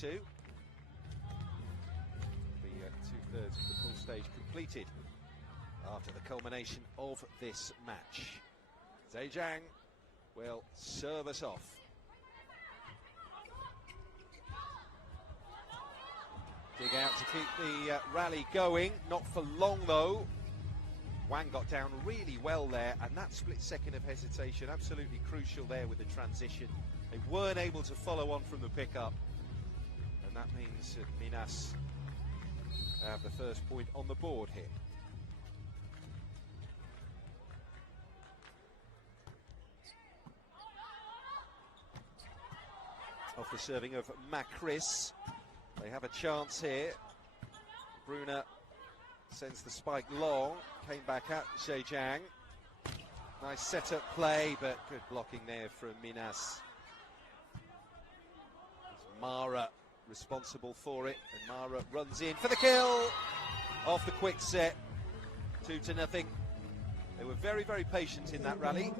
2. The 2/3 of the pool stage completed after the culmination of this match. Zhejiang will serve us off. Dig out to keep the rally going, not for long though. Wang got down really well there, and that split second of hesitation absolutely crucial there with the transition. They weren't able to follow on from the pickup, and that means that Minas have the first point on the board here. Off the serving of Macris. They have a chance here. Brunner sends the spike long, came back at Zhejiang. Nice setup play, but good blocking there from Minas. It's Mara responsible for it, and Mara runs in for the kill off the quick set. 2-0. They were very, very patient in that rally.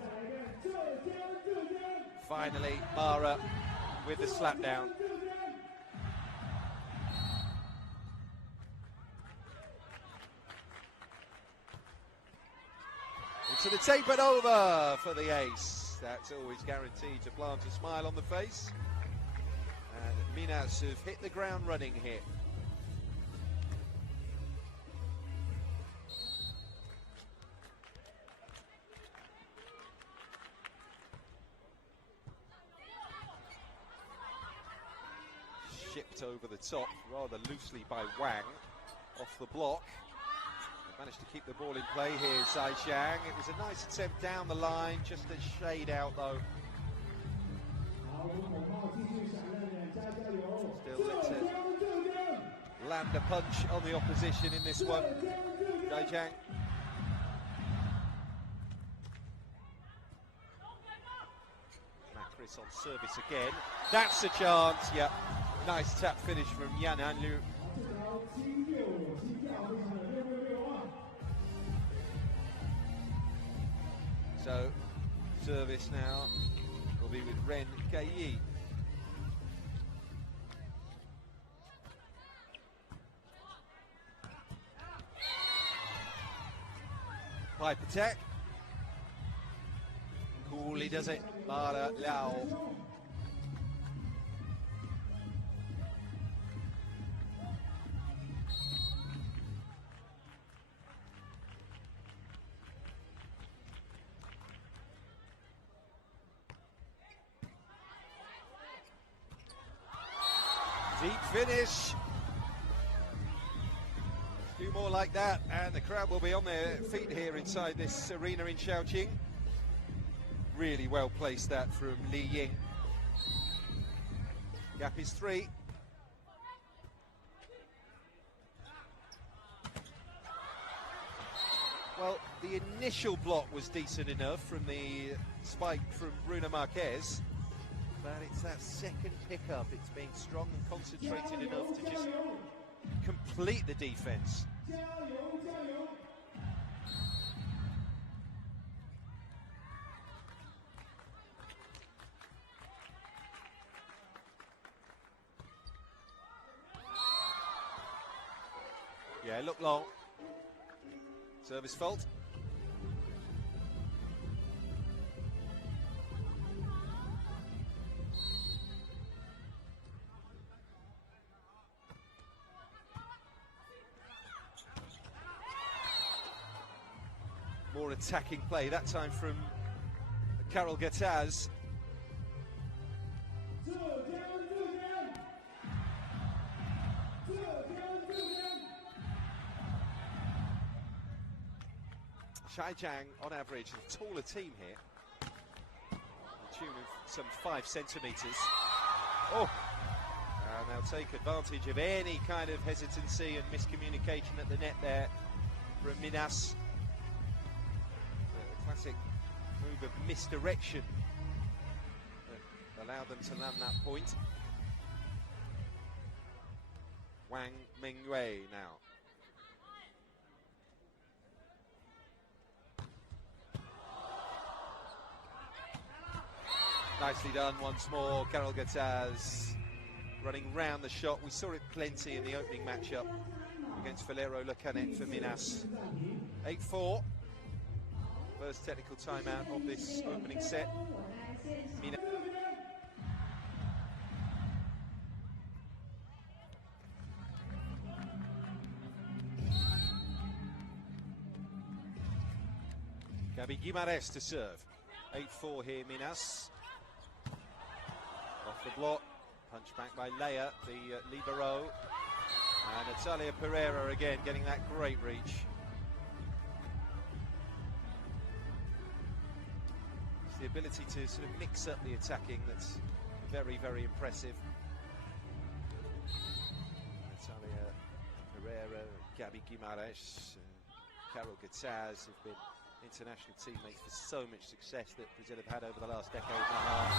Finally, Mara with the slap down. Into the tape and over for the ace. That's always guaranteed to plant a smile on the face. And Minas have hit the ground running here. Shipped over the top rather loosely by Wang off the block. They managed to keep the ball in play here, Zhejiang. It was a nice attempt down the line, just a shade out though. Still lets it land a punch on the opposition in this one. Zhejiang. Macris on service again. That's a chance, yep. Nice tap finish from Yan Anliu. So, service now will be with Ren Kei. Pipe attack. Coolly does it, Mara Liao. Deep finish. A few more like that, and the crowd will be on their feet here inside this arena in Zhejiang. Really well placed that from Li Ying. Gap is 3. Well, the initial block was decent enough from the spike from Bruno Marquez. But it's that second pickup, it's being strong and concentrated enough to just complete the defense. Yeah, look long. Service fault. More attacking play, that time from Karol Gataz. Zhejiang, on average, a taller team here. A tune of some 5 centimetres. Oh! And they'll take advantage of any kind of hesitancy and miscommunication at the net there from Minas. A classic move of misdirection that allowed them to land that point. Wang Mingwei now. Nicely done once more, Karol Gataz running round the shot. We saw it plenty in the opening matchup against Valero Lecanet for Minas. 8-4. First technical timeout of this opening set. Minas. Gabi Guimarães to serve. 8-4 here, Minas. Off the block, punch back by Leia, the libero. And Natalia Pereira again getting that great reach. It's the ability to sort of mix up the attacking that's very, very impressive. Natalia Pereira, Gabi Guimarães, Carol Gataz have been international teammates for so much success that Brazil have had over the last decade and a half.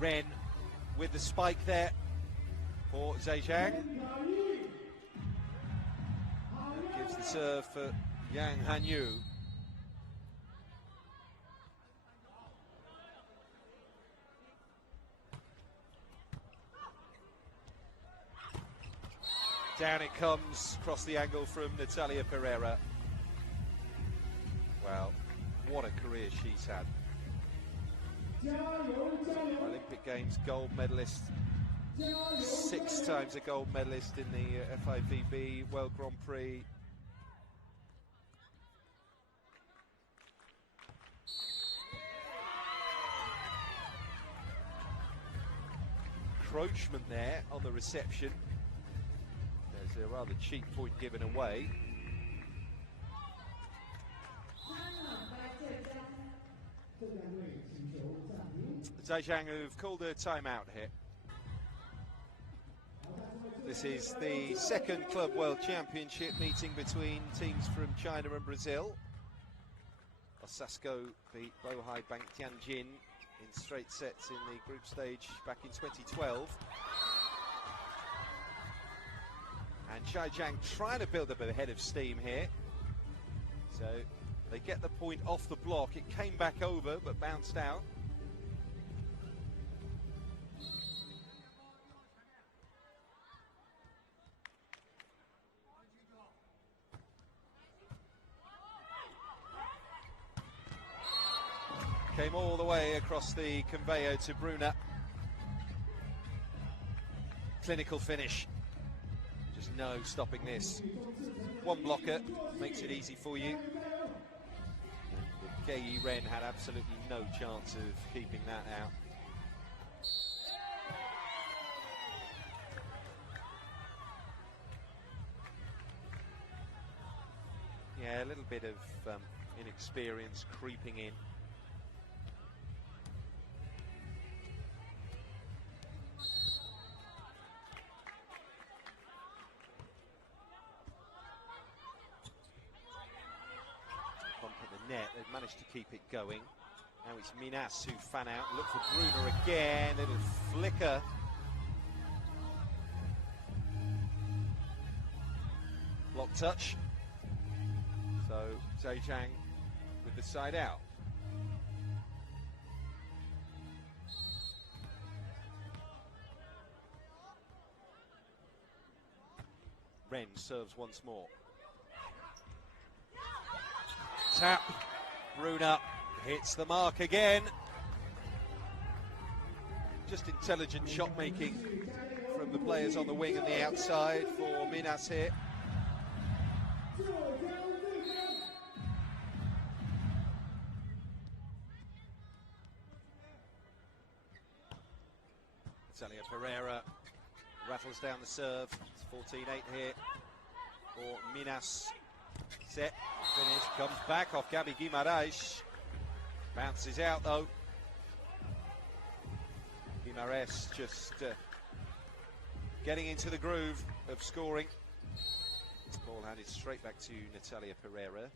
Ren with the spike there for Zhejiang. That gives the serve for Yang Hanyu. Down it comes across the angle from Natalia Pereira. Well, what a career she's had. Olympic Games gold medalist, 6 times a gold medalist in the FIVB World Grand Prix. Encroachment there on the reception. There's a rather cheap point given away. Zhejiang have called a timeout here. This is the second Club World Championship meeting between teams from China and Brazil. Osasco beat Bohai Bank Tianjin in straight sets in the group stage back in 2012. And Zhejiang trying to build up a head of steam here. So they get the point off the block. It came back over but bounced out. Came all the way across the conveyor to Bruna. Clinical finish. Just no stopping this. One blocker makes it easy for you. Kei Ren had absolutely no chance of keeping that out. Yeah, a little bit of inexperience creeping in. Net. They've managed to keep it going. Now it's Minas who fan out. Look for Bruna again. Little flicker. Block touch. So Zhejiang with the side out. Ren serves once more. Tap, Bruna hits the mark again. Just intelligent shot making from the players on the wing and the outside for Minas here. Natalia Pereira rattles down the serve. It's 14-8 here for Minas. Set, finish, comes back off Gabi Guimarães. Bounces out though. Guimarães just getting into the groove of scoring. Ball handed straight back to Natalia Pereira.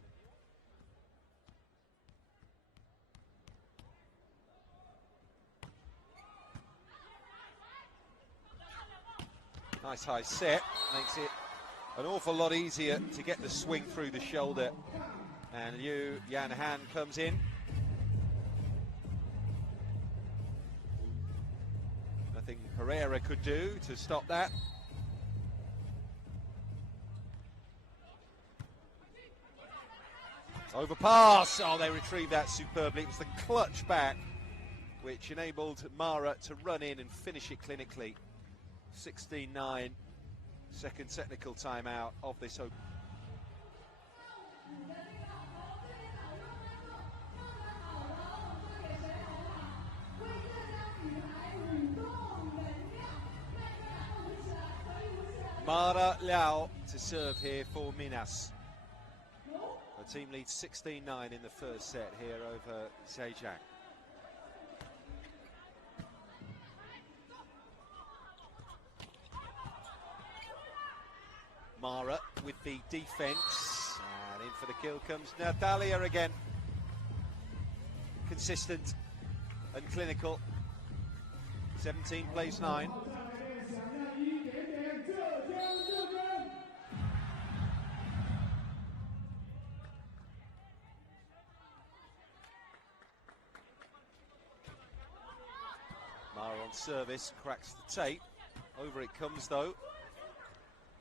Nice high set, makes it an awful lot easier to get the swing through the shoulder. And Yan Han comes in. Nothing Pereira could do to stop that. Overpass! Oh, they retrieved that superbly. It was the clutch back which enabled Mara to run in and finish it clinically. 16-9, second technical timeout of this open. Mara Liao to serve here for Minas. The team leads 16-9 in the first set here over Zhejiang. Mara with the defense, and in for the kill comes Natalia again. Consistent and clinical. 17 plays 9. Mara on service, cracks the tape. Over it comes though.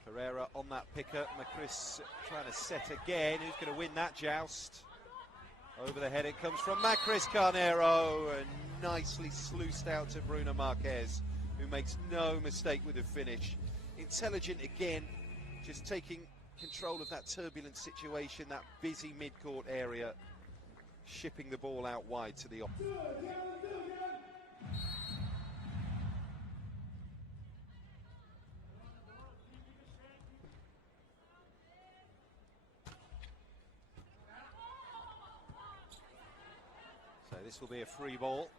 Pereira on that picker. Macris trying to set again. Who's going to win that joust? Over the head it comes from Macris Carnero, and nicely sluiced out to Bruno Marquez, who makes no mistake with the finish. Intelligent again, just taking control of that turbulent situation, that busy mid-court area, shipping the ball out wide to the opposite. So this will be a free ball.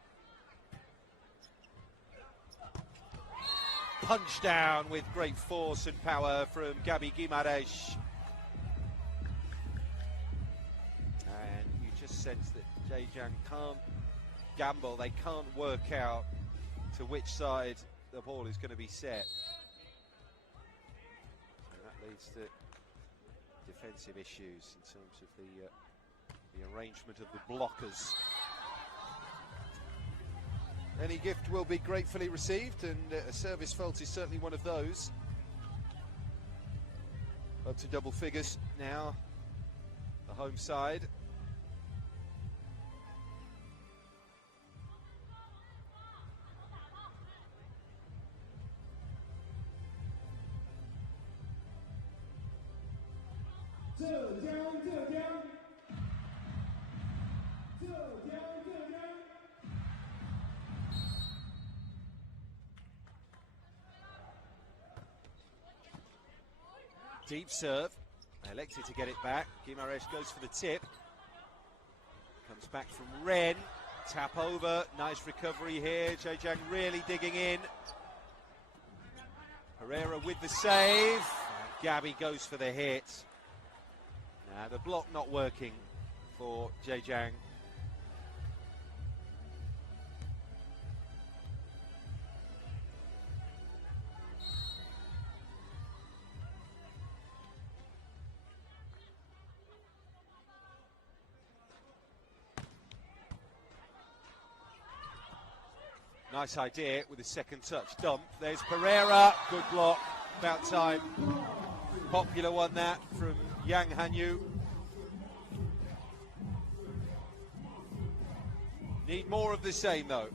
Punch down with great force and power from Gabi Guimarães. And you just sense that Zhejiang can't gamble, they can't work out to which side the ball is going to be set. And that leads to defensive issues in terms of the arrangement of the blockers. Any gift will be gratefully received, and a service fault is certainly one of those. Up to double figures now, the home side. Deep serve, elected to get it back. Guimarães goes for the tip. Comes back from Ren. Tap over, nice recovery here. Zhejiang really digging in. Pereira with the save. And Gabi goes for the hit. Now the block not working for Zhejiang. Nice idea with the second touch dump. There's Pereira, good block, about time. Popular one that from Yang Hanyu. Need more of the same though,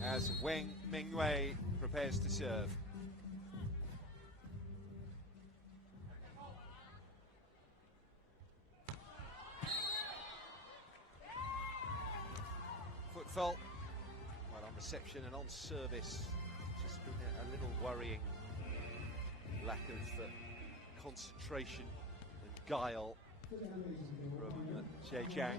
as Weng Mingwei prepares to serve. Foot fault. Reception and on service, just been a little worrying lack of concentration and guile from Zhejiang.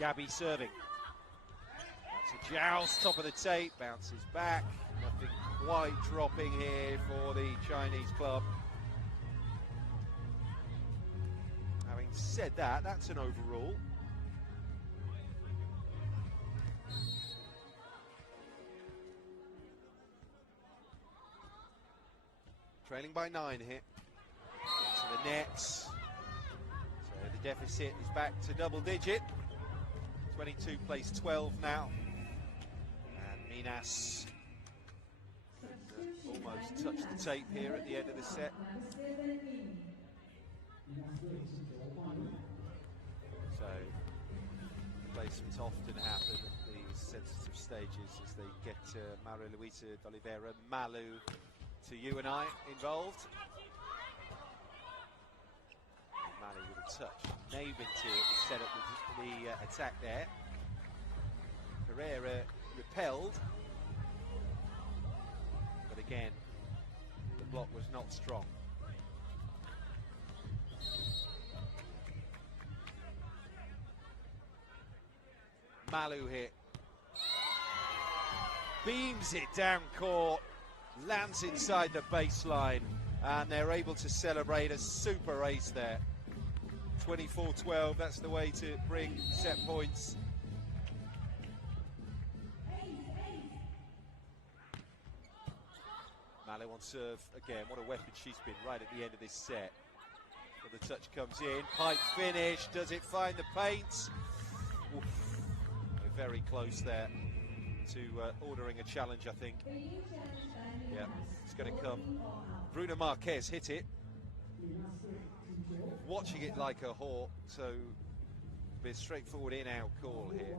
Gabi serving. That's a joust, top of the tape, bounces back. Nothing quite dropping here for the Chinese club. Having said that, that's an overrule. Trailing by 9 here. Into the nets. So the deficit is back to double digit. 22 plays 12 now. And Minas almost touched the tape here at the end of the set. So replacements often happen at these sensitive stages as they get Maria Luisa d'Oliveira, Malu to you and I involved. And Malu with a touch, naming to it, was set up with the attack there. Pereira repelled, but again, the block was not strong. Malu hit, beams it down court, lands inside the baseline, and they're able to celebrate a super ace there. 24-12, that's the way to bring set points. Malu on serve again, what a weapon she's been right at the end of this set. But the touch comes in, pipe finish, does it find the paint? Oof. Very close there to ordering a challenge, I think. Yeah, it's going to come. Bruna Marquez hit it. Watching it like a hawk, so a bit straightforward in-out call here.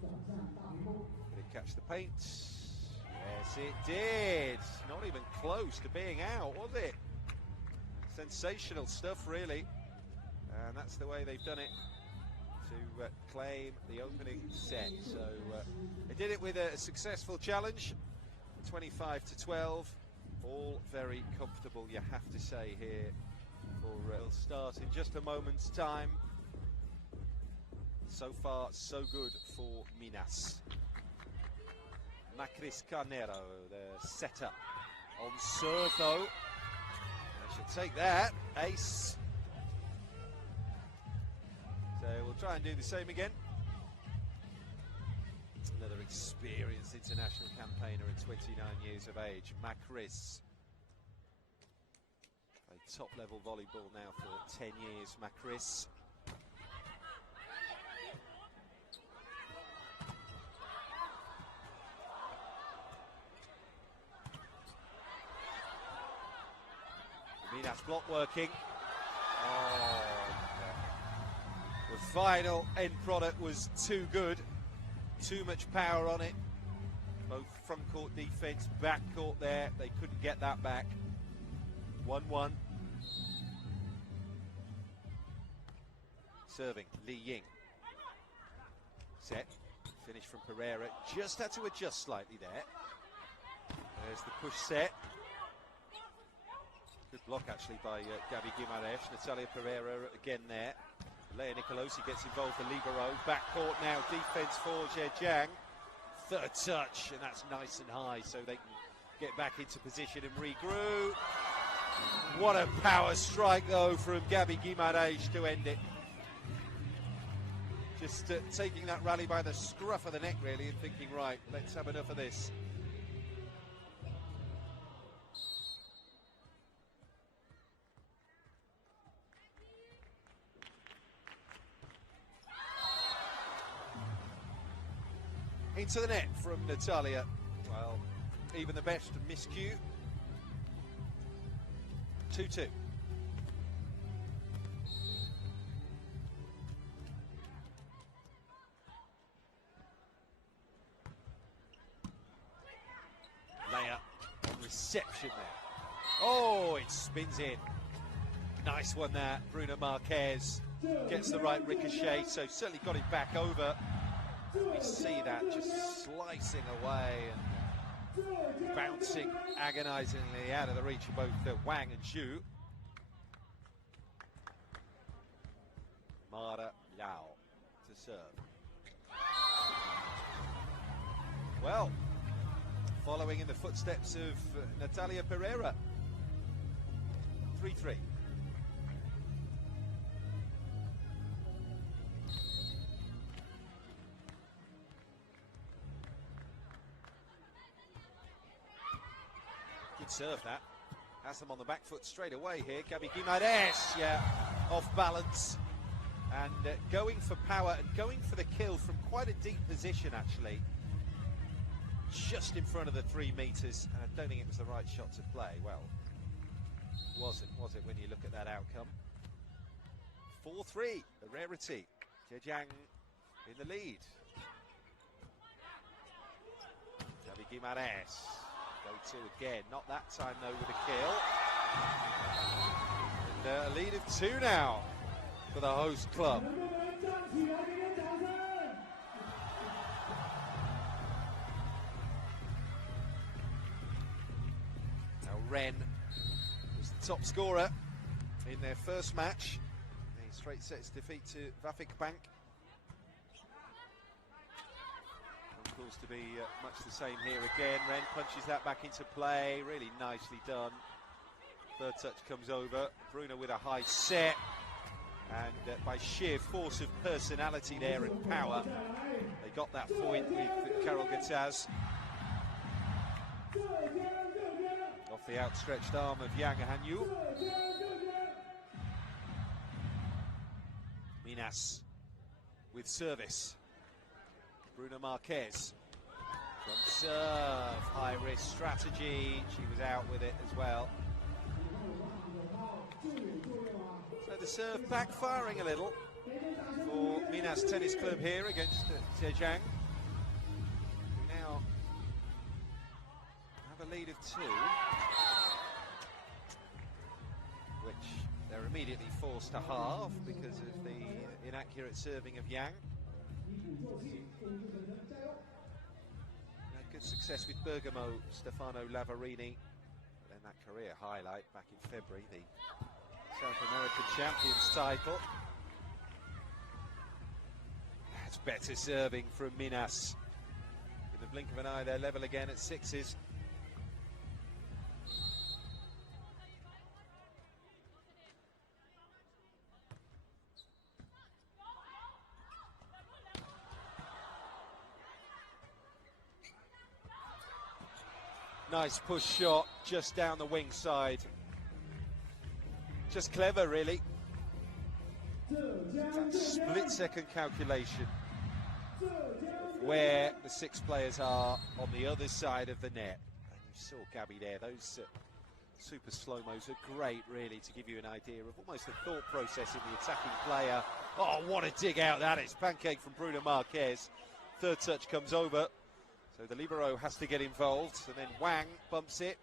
Did it catch the paint? Yes, it did. Not even close to being out, was it? Sensational stuff, really. And that's the way they've done it to claim the opening set. So they did it with a successful challenge, 25-12. All very comfortable, you have to say, here. We'll start in just a moment's time. So far, so good for Minas. Macris Carnero, the setter. On serve, though. I should take that. Ace. So we'll try and do the same again. Another experienced international campaigner at 29 years of age, Macris. Played top-level volleyball now for 10 years, Macris. Minas block working. Oh. The final end product was too good, too much power on it. Both front court defense, back court there, they couldn't get that back. 1-1. Serving, Li Ying. Set, finish from Pereira, just had to adjust slightly there. There's the push set. Good block actually by Gabi Guimaraes. Natalia Pereira again there. Leia Nicolosi gets involved for libero. Backcourt now, defense for Zhejiang. Third touch, and that's nice and high, so they can get back into position and regroup. What a power strike, though, from Gabi Guimaraes to end it. Just taking that rally by the scruff of the neck, really, and thinking, right, let's have enough of this. Into the net from Natalia. Well, even the best miscue. 2-2. Leia on reception there. Oh, it spins in. Nice one there. Bruna Marquez gets the right ricochet, so certainly got it back over. We see that just slicing away and bouncing agonizingly out of the reach of both Wang and Zhu. Mara Liao to serve. Well, following in the footsteps of Natalia Pereira. 3-3. Good serve, that. Has them on the back foot straight away here. Gabi Guimaraes, yeah, off balance. And going for power and going for the kill from quite a deep position, actually. Just in front of the 3 meters. And I don't think it was the right shot to play. Well, wasn't, was it, when you look at that outcome? 4-3, a rarity. Zhejiang in the lead. Gabi Guimaraes. Go-to again, not that time though with a kill. And a lead of 2 now for the host club. Now Ren was the top scorer in their first match. A straight sets defeat to Vafik Bank. Proved to be much the same here again. Ren punches that back into play, really nicely done. Third touch comes over, Bruno with a high set, and by sheer force of personality there and power, they got that point with Carol Gataz. Off the outstretched arm of Yang Hanyu. Minas with service. Bruno Marquez from serve, high risk strategy, she was out with it as well. So the serve backfiring a little for Minas Tennis Club here against Zhejiang. We now have a lead of 2, which they're immediately forced to halve because of the inaccurate serving of Yang. Good success with Bergamo, Stefano Lavarini, and then that career highlight back in February, the South American Champions title. That's better serving from Minas. In the blink of an eye, they're level again at 6s. Nice push shot, just down the wing side. Just clever, really. That split-second calculation of where the 6 players are on the other side of the net. And you saw Gabi there. Those super slow-mos are great, really, to give you an idea of almost the thought process in the attacking player. Oh, what a dig out that is. Pancake from Bruno Marquez. Third touch comes over. So the libero has to get involved, and then Wang bumps it.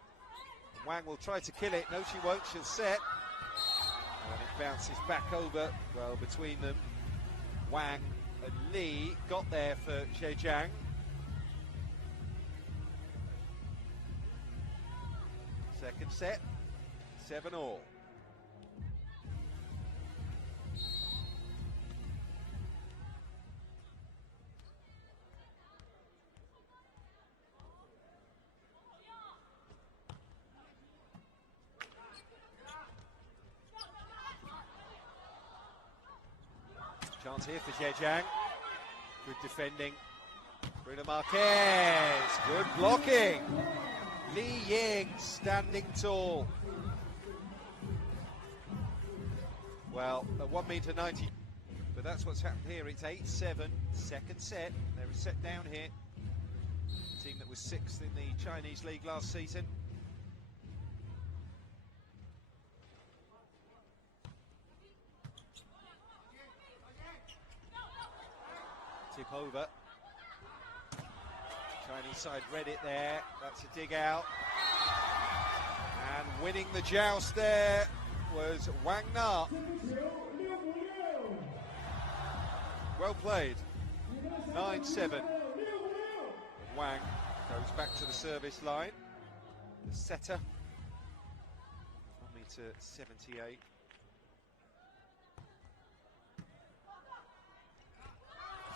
And Wang will try to kill it. No, she won't. She'll set. And it bounces back over. Well, between them, Wang and Lee got there for Zhejiang. Second set, 7-all. Chance here for Zhejiang. Good defending. Bruno Marquez. Good blocking. Li Ying standing tall. Well, at 1 meter 90. But that's what's happened here. It's 8-7. Second set. They're a set down here. The team that was 6th in the Chinese League last season. Tip over. Chinese side read it there. That's a dig out. And winning the joust there was Wang Na. Well played. 9-7. Wang goes back to the service line. The setter. 1 meter 78.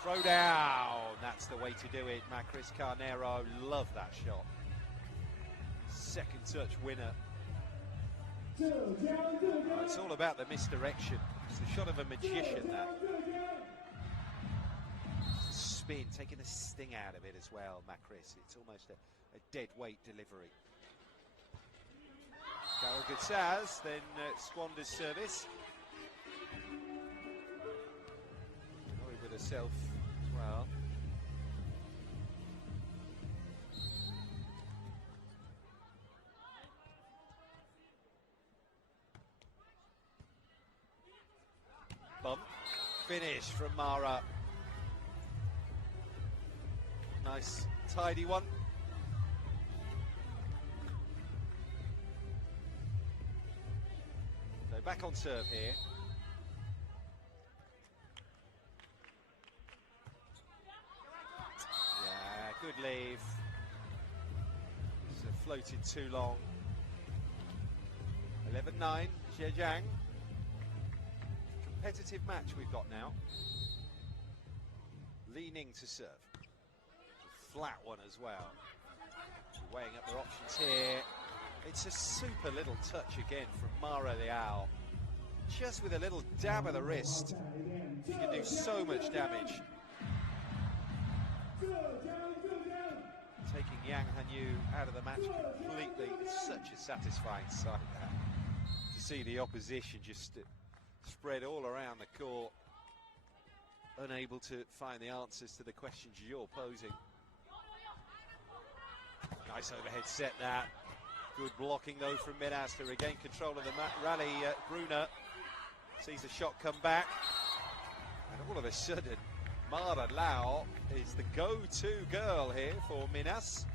Throw down, that's the way to do it. Macris Carnero, love that shot. Second touch winner. Oh, it's all about the misdirection. It's the shot of a magician, that. Spin, taking the sting out of it as well, Macris. It's almost a dead weight delivery. Carol Gutaz then squanders service. Annoyed with herself as well. Bump. Finish from Mara. Nice, tidy one. So back on serve here. Yeah, good leave. It's floated too long. 11-9, Zhejiang. Competitive match we've got now. Leaning to serve. A flat one as well. Weighing up their options here. It's a super little touch again from Mara Leao. Just with a little dab of the wrist, you can do so much damage. Taking Yang Hanyu out of the match completely. It's such a satisfying sight that. To see the opposition just spread all around the court, unable to find the answers to the questions you're posing. Nice overhead set that. Good blocking though from Minas to regain control of the rally. Brunner sees the shot come back, and all of a sudden Mara Leao is the go-to girl here for Minas.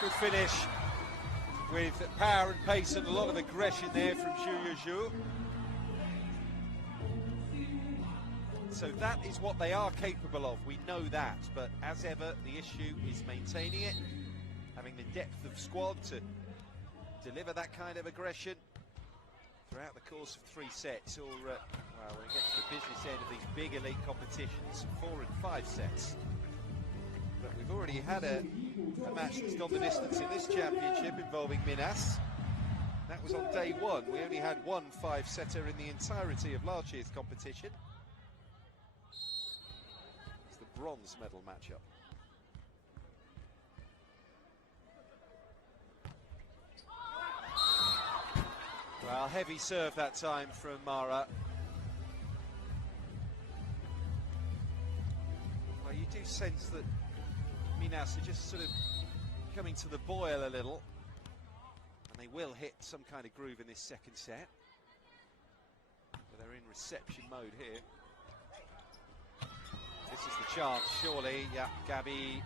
Good finish with power and pace and a lot of aggression there from Zhu Yuzhu. So that is what they are capable of, we know that, but as ever the issue is maintaining it, having the depth of squad to deliver that kind of aggression throughout the course of 3 sets, or well, when it gets to the business end of these big elite competitions, 4 and 5 sets. But we've already had a match that's gone the distance in this championship involving Minas. That was on day 1. We only had one 5-setter in the entirety of last year's competition. It's the bronze medal matchup. Well, heavy serve that time from Mara. Well, you do sense that Minas are just sort of coming to the boil a little, and they will hit some kind of groove in this second set, but they're in reception mode here. This is the chance, surely. Yeah, Gabi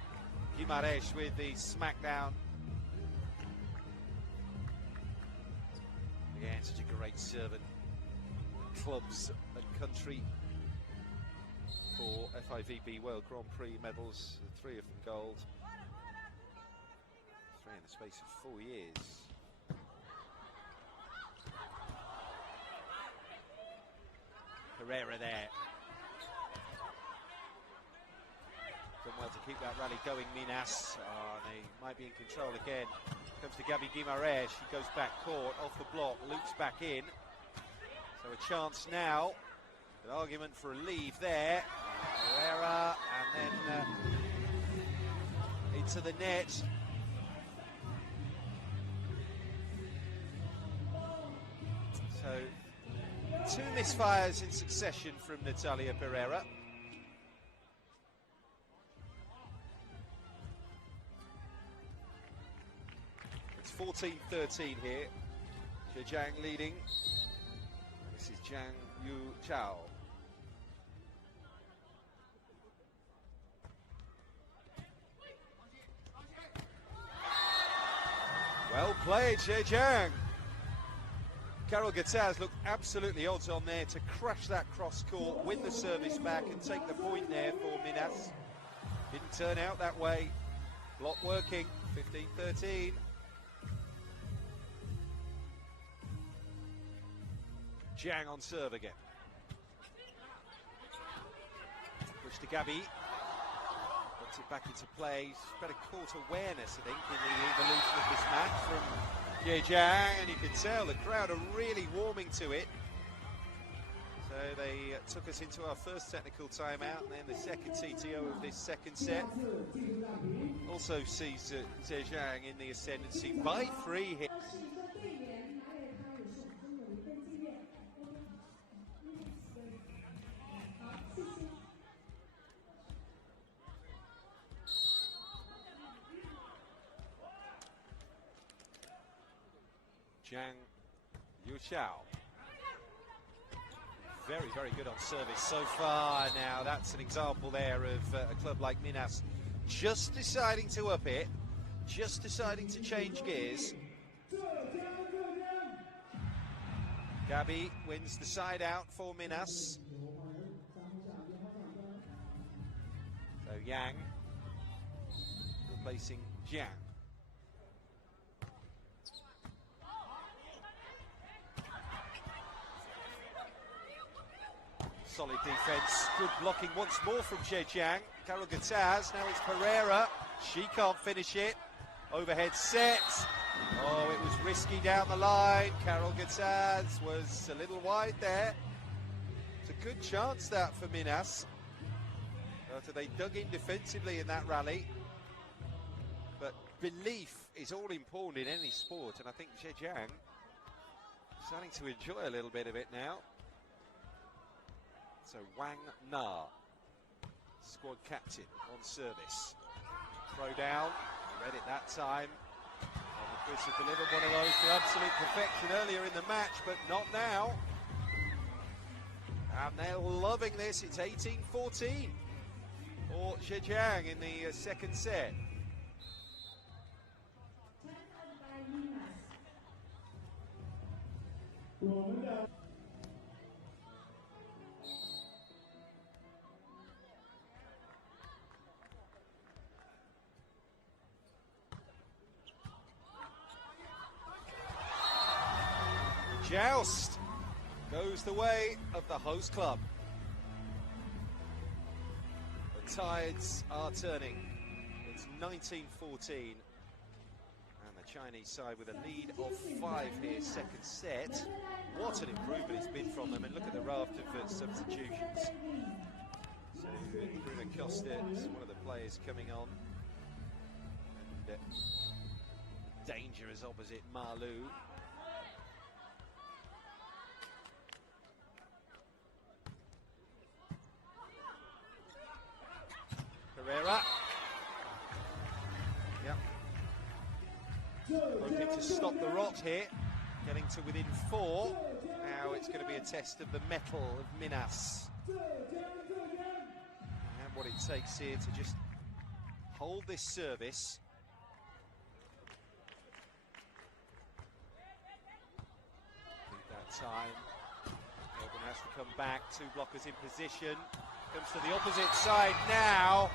Guimarães with the smackdown. Again, such a great servant. Clubs and country for FIVB World Grand Prix medals, 3 of them gold. 3 in the space of 4 years. Pereira there. Done well to keep that rally going, Minas. They might be in control again. Comes to Gabi Guimarães, she goes back court, off the block, loops back in. So a chance now. An argument for a leave there. Pereira, and then into the net. So 2 misfires in succession from Natalia Pereira. It's 14-13 here. Zhejiang leading. This is Zhang Yu Chao. Well played, Zhejiang. Carol Gutaz looked absolutely odds on there to crash that cross court, win the service back and take the point there for Minas. Didn't turn out that way. Block working, 15-13. Zhang on serve again. Push to Gabi. Puts it back into play. Better court awareness, I think, in the evolution of this match from Zhejiang, and you can tell the crowd are really warming to it. So they took us into our first technical timeout, and then the second TTO of this second set. Also sees Zhejiang in the ascendancy by 3 here. Zhang Yuxiao. Very, very good on service so far. Now that's an example there of a club like Minas just deciding to up it, just deciding to change gears. Gabi wins the side out for Minas. So Yang replacing Jiang. Solid defense, good blocking once more from Zhejiang. Carol Gataz, now it's Pereira. She can't finish it. Overhead set. Oh, it was risky down the line. Carol Gataz was a little wide there. It's a good chance that for Minas. After they dug in defensively in that rally. But belief is all important in any sport, and I think Zhejiang is starting to enjoy a little bit of it now. So Wang Na, squad captain on service. Throw down, read it that time. And the Chris had delivered one of those to absolute perfection earlier in the match, but not now. And they're loving this. It's 18-14 for Zhejiang in the second set. Joust goes the way of the host club. The tides are turning. It's 19-14. And the Chinese side with a lead of 5 here, second set. What an improvement it's been from them. And look at the raft of substitutions. So Bruno Costa is one of the players coming on. And danger is opposite Malu. Pereira. Yep. Hoping to stop the rot here. Getting to within 4. Now it's going to be a test of the mettle of Minas. And what it takes here to just hold this service. Keep that time. Melbourne has to come back. 2 blockers in position. Comes to the opposite side now.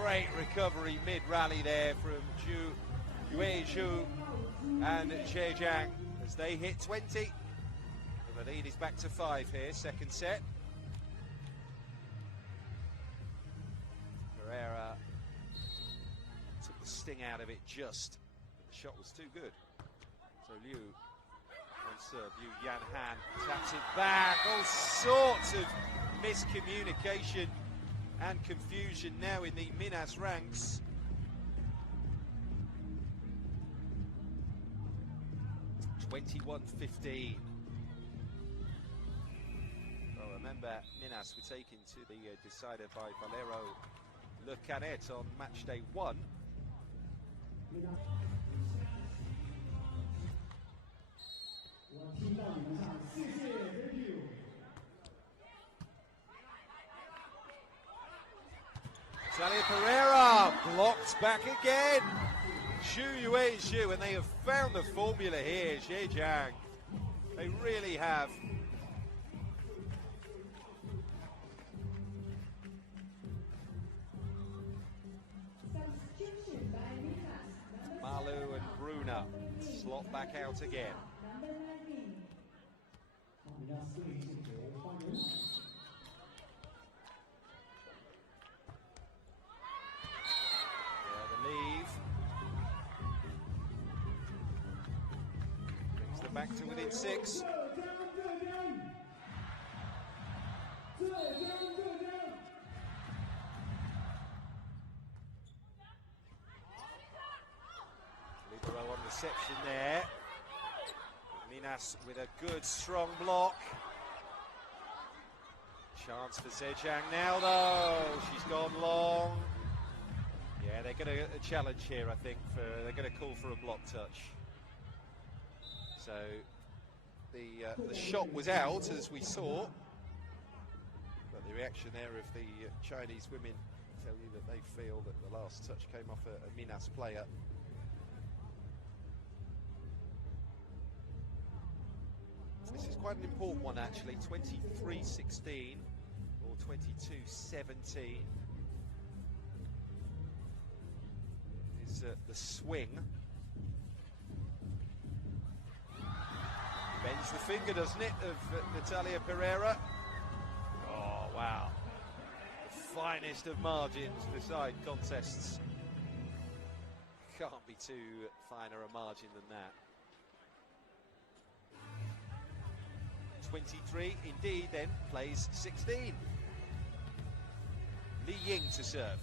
Great recovery mid-rally there from Yue Zhu and Zhejiang as they hit 20. And the lead is back to 5 here, second set. Pereira took the sting out of it just. The shot was too good. So Liu on serve. Liu Yanhan taps it back. All sorts of miscommunication and confusion now in the Minas ranks. (21-15). Well, remember, Minas were taken to the decider by Valero Le Canet on match day 1. Talia Pereira blocked back again. Yue Zhu, and they have found the formula here, Zhejiang. They really have. Malu and Bruna slot back out again. come back to within 6. Libero on reception there. Minas with a good, strong block. Chance for Zhejiang now, though. She's gone long. Yeah, they're going to challenge here, I think. They're going to call for a block touch. So the shot was out, as we saw. But the reaction there of the Chinese women tell you that they feel that the last touch came off a Minas player. This is quite an important one, actually. 23-16 or 22-17 is the swing. Bends the finger, doesn't it, of Natalia Pereira? Oh, wow. The finest of margins beside contests. Can't be too finer a margin than that. 23, indeed, then plays 16. Li Ying to serve.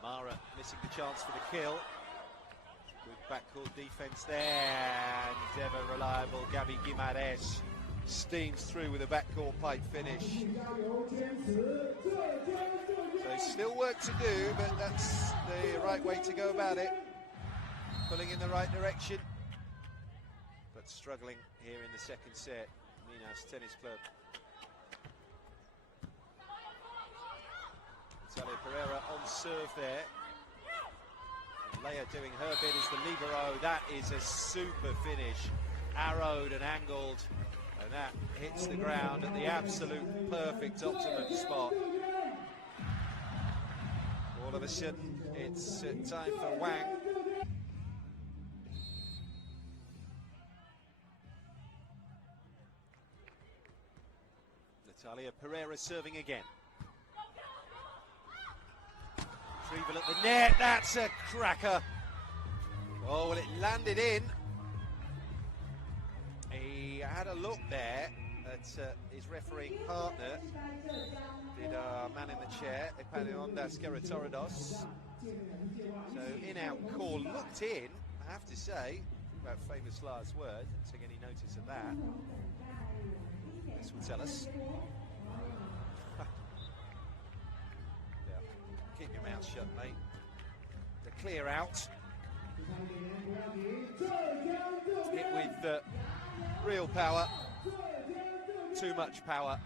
Mara missing the chance for the kill. Good backcourt defense there, and ever reliable Gabi Guimarães steams through with a backcourt pipe finish. So still work to do, but that's the right way to go about it. Pulling in the right direction, but struggling here in the second set. Minas Tennis Club. Natalia Pereira on serve there. And Leia doing her bit as the libero. That is a super finish. Arrowed and angled, and that hits the ground at the absolute perfect optimum spot. All of a sudden, it's time for Wang. Natalia Pereira serving again. Retrieval at the net, that's a cracker. Oh, well, it landed in. He had a look there at his refereeing partner. Did our man in the chair, Epaniondas Gerotoridos. So in-out call, looked in, I have to say, about famous last word, didn't take any notice of that. This will tell us. Yeah. Keep your mouth shut, mate. The clear out. Hit with real power. Too much power.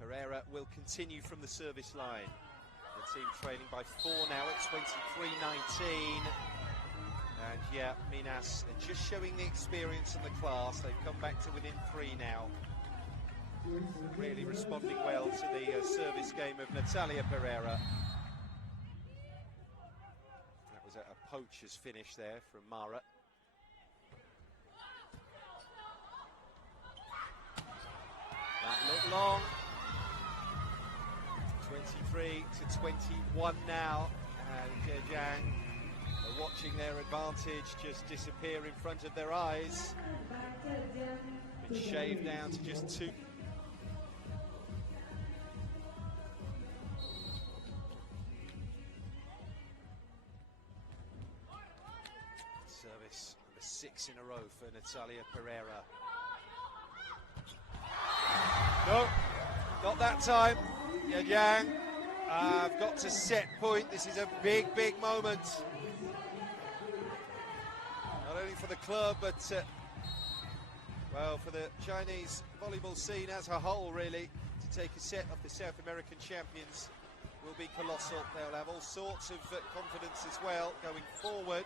Pereira will continue from the service line. The team trailing by 4 now at 23-19. And yeah, Minas are just showing the experience and the class. They've come back to within 3 now. Really responding well to the service game of Natalia Pereira. That was a poacher's finish there from Mara. That looked long. 23-21 now, and Zhejiang are watching their advantage just disappear in front of their eyes. Been shaved down to just 2. Service number 6 in a row for Natalia Pereira. No, not that time. Zhejiang have got to set point. This is a big, big moment. Not only for the club, but well, for the Chinese volleyball scene as a whole, really. To take a set of the South American champions will be colossal. They'll have all sorts of confidence as well going forward.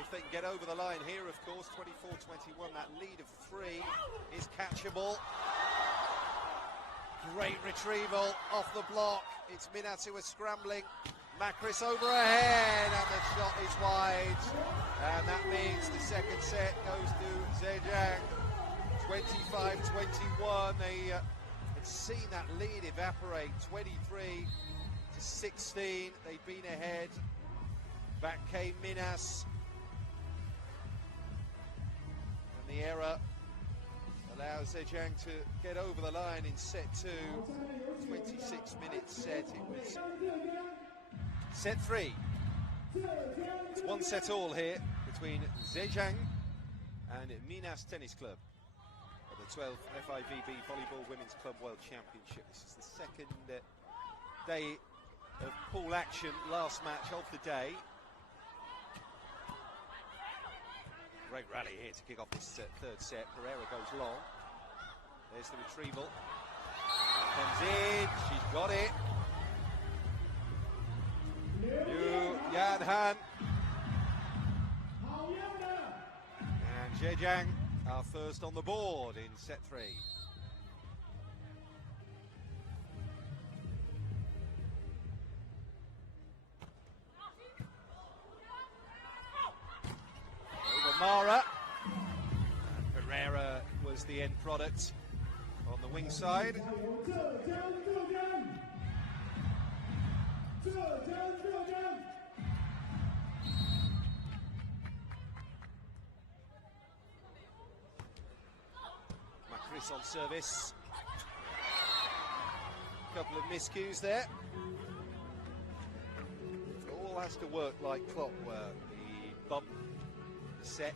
If they can get over the line here, of course, 24-21, that lead of 3 is catchable. Great retrieval off the block. It's Minas who are scrambling. Macris over her head, and the shot is wide. And that means the second set goes to Zhejiang. 25-21. A seen that lead evaporate, 23 to 16. They'd been ahead. Back came Minas. And the error allows Zhejiang to get over the line in set 2. 26-minute set. It was set 3. It's one set all here between Zhejiang and Minas Tennis Club at the 12th FIVB Volleyball Women's Club World Championship. This is the second day of pool action, last match of the day. Great rally here to kick off this third set. Pereira goes long. There's the retrieval. Comes in, she's got it. Yu Yanhan. And Zhejiang are first on the board in set 3. Over Mara. And Pereira was the end product on the wing side. Macris on service. Couple of miscues there. It all has to work like clockwork. The bump, the set,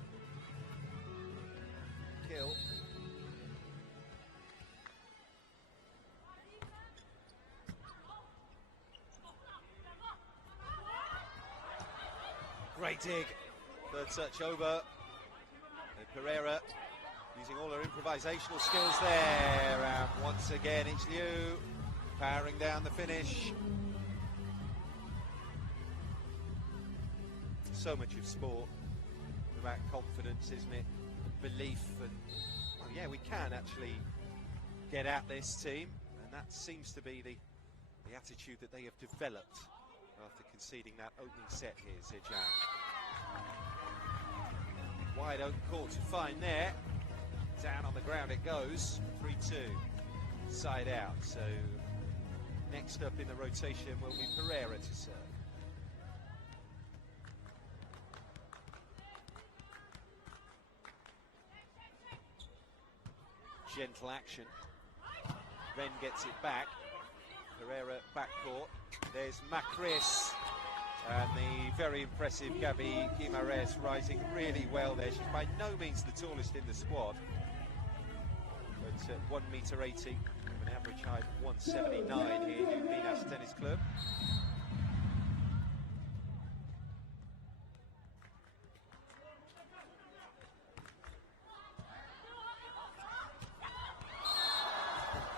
kill. Great dig. Third touch over. And Pereira using all her improvisational skills there. And once again, it's Liu powering down the finish. So much of sport about confidence, isn't it? Belief and, oh yeah, we can actually get at this team. And that seems to be the attitude that they have developed after conceding that opening set here, Zhejiang. Wide open court to find there. Down on the ground it goes. 3-2. Side out. So next up in the rotation will be Pereira to serve. Gentle action. Ren gets it back. Pereira backcourt. There's Macris. And the very impressive Gabi Guimarães rising really well there. She's by no means the tallest in the squad. But 1 metre 80, an average height of 179 here in Minas Tennis Club.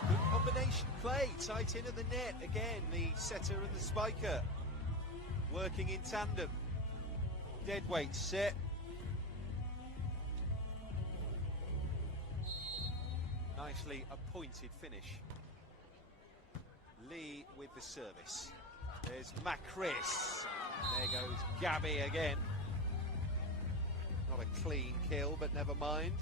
Good combination play, tight in at the net. Again, the setter and the spiker working in tandem. Deadweight set. Nicely appointed finish. Lee with the service. There's Macris. There goes Gabi again. Not a clean kill, but never mind.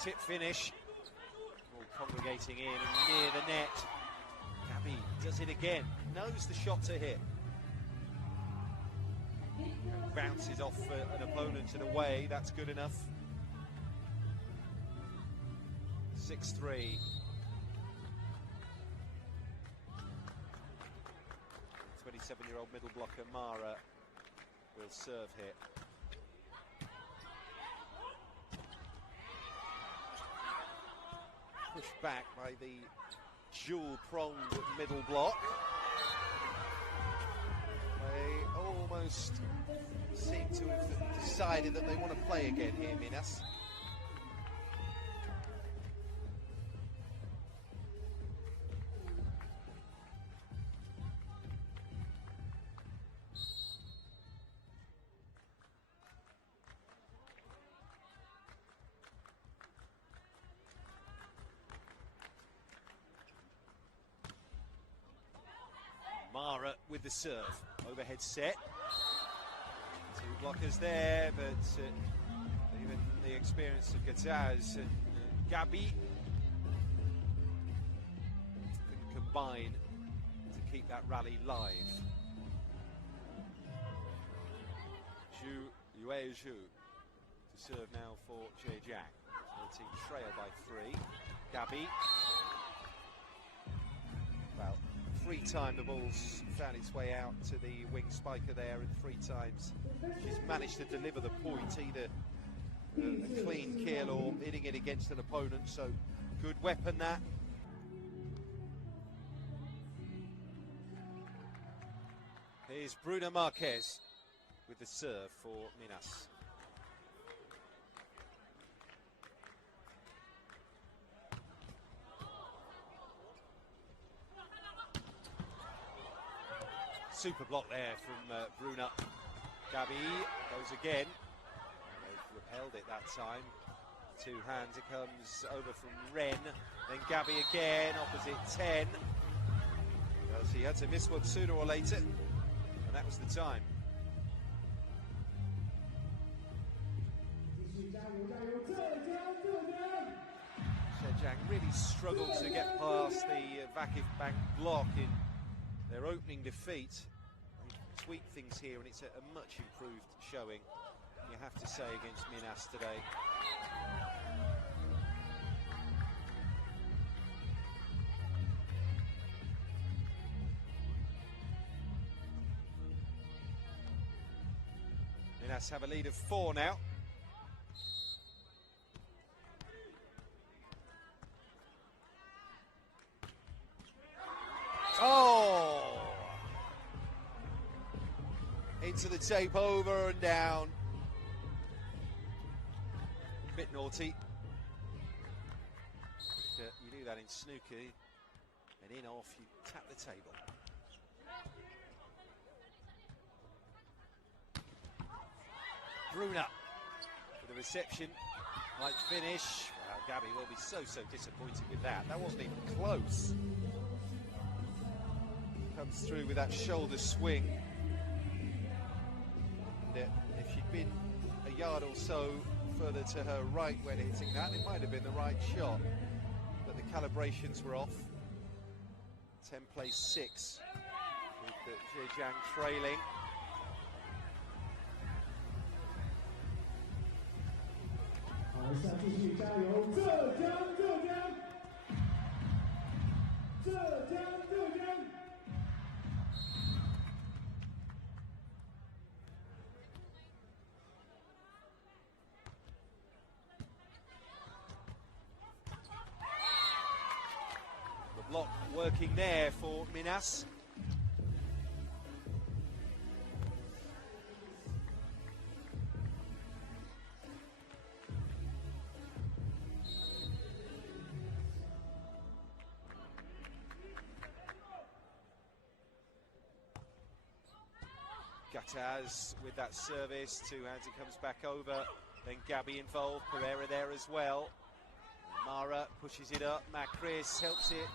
Tip finish, all congregating in and near the net. Gabi does it again, knows the shot to hit. And bounces off an opponent and away, that's good enough. 6-3. The 27-year-old middle blocker Mara will serve here. Pushed back by the dual-pronged middle block. They almost seem to have decided that they want to play again here, Minas. Mara with the serve. Overhead set. Two blockers there, but even the experience of Gataz and Gabi can combine to keep that rally live. Yue Zhu to serve now for Zhejiang. So the team trail by 3. Gabi. Well, 3 times the ball's found its way out to the wing spiker there, and 3 times she's managed to deliver the point, either a clean kill or hitting it against an opponent, so good weapon that. Here's Bruna Marquez with the serve for Minas. Super block there from Bruna. Gabi goes again. They've repelled it that time. 2 hands, it comes over from Ren. Then Gabi again, opposite 10. Well, she had to miss one sooner or later, and that was the time. Zhejiang really struggled to get past the Vakif Bank block in their opening defeat. They tweaked things here, and it's a much improved showing, you have to say, against Minas today. Minas have a lead of 4 now. Oh! Into the tape, over and down. Bit naughty. You do that in snooker, and in off, you tap the table. Bruna for the reception, like finish. Well, Gabi will be so disappointed with that. That wasn't even close. Comes through with that shoulder swing. And if she'd been a yard or so further to her right when hitting that, it might have been the right shot. But the calibrations were off. 10 plays 6 with Zhejiang trailing. The block working there for Minas. Gataz with that service, 2 hands, it comes back over. Then Gabi involved, Pereira there as well. Mara pushes it up, Macris helps it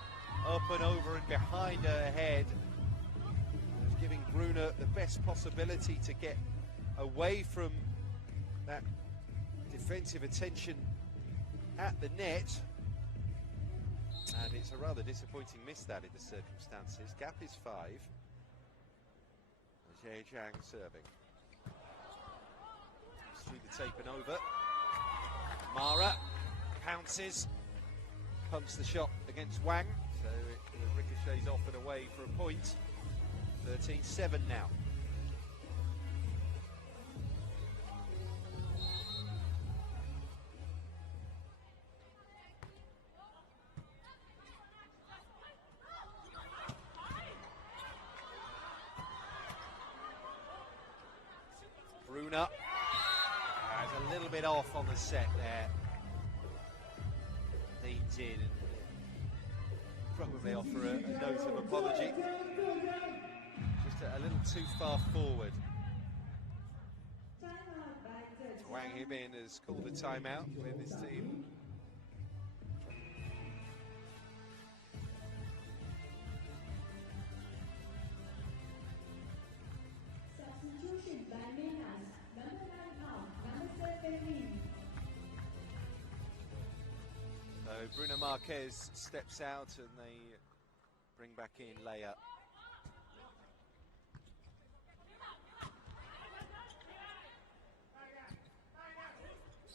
up and over and behind her head. It's giving Bruna the best possibility to get away from that defensive attention at the net. And it's a rather disappointing miss, that, in the circumstances. Gap is 5. Zhejiang serving. Through the tape and over. Mara pounces, pumps the shot against Wang, so it ricochets off and away for a point. 13-7 now. Bruna has a little bit off on the set there. Leans in and probably offer a note of apology. Just a little too far forward. Wang Hibin has called a timeout with his team. Bruno Marquez steps out and they bring back in Leia.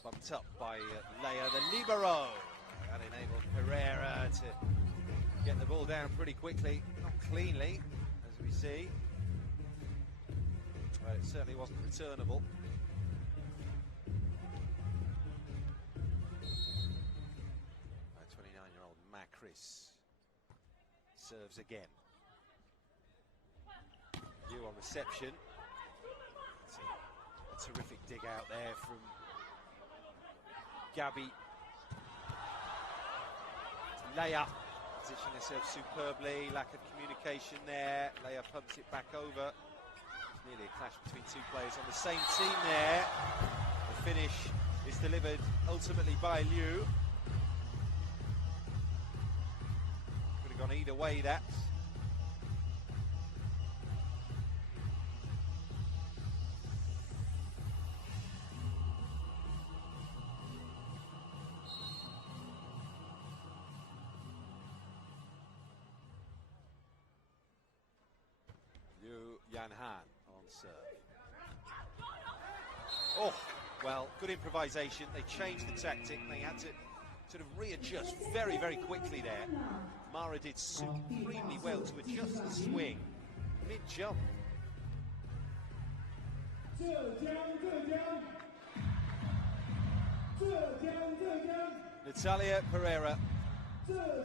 Bumped up by Leia, the libero. That enabled Pereira to get the ball down pretty quickly. Not cleanly, as we see. But it certainly wasn't returnable. 29-year-old Macris serves again. You on reception. It's a terrific dig out there from Gabi. Leia positioning herself superbly, lack of communication there. Leia pumps it back over. It's nearly a clash between two players on the same team there. The finish is delivered ultimately by Liu. Could have gone either way, that. Yanhan on serve. Oh, well, good improvisation. They changed the tactic. They had to sort of readjust very, very quickly there. Mara did supremely well to adjust the swing mid-jump. Natalia Pereira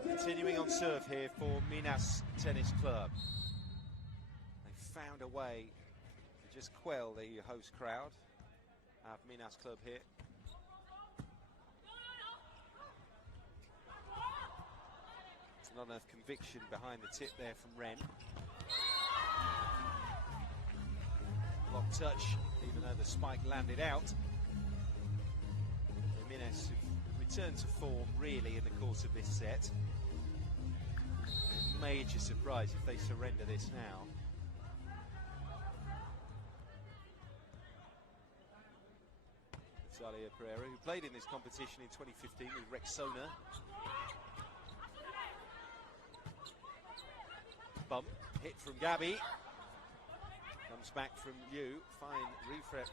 continuing on serve here for Minas Tennis Club. Found a way to just quell the host crowd of Minas Club here. Not enough conviction behind the tip there from Ren. Block touch, even though the spike landed out. The Minas have returned to form really in the course of this set. A major surprise if they surrender this now. Natalia Pereira, who played in this competition in 2015 with Rexona. Bump, hit from Gabi. Comes back from Liu. Fine reflex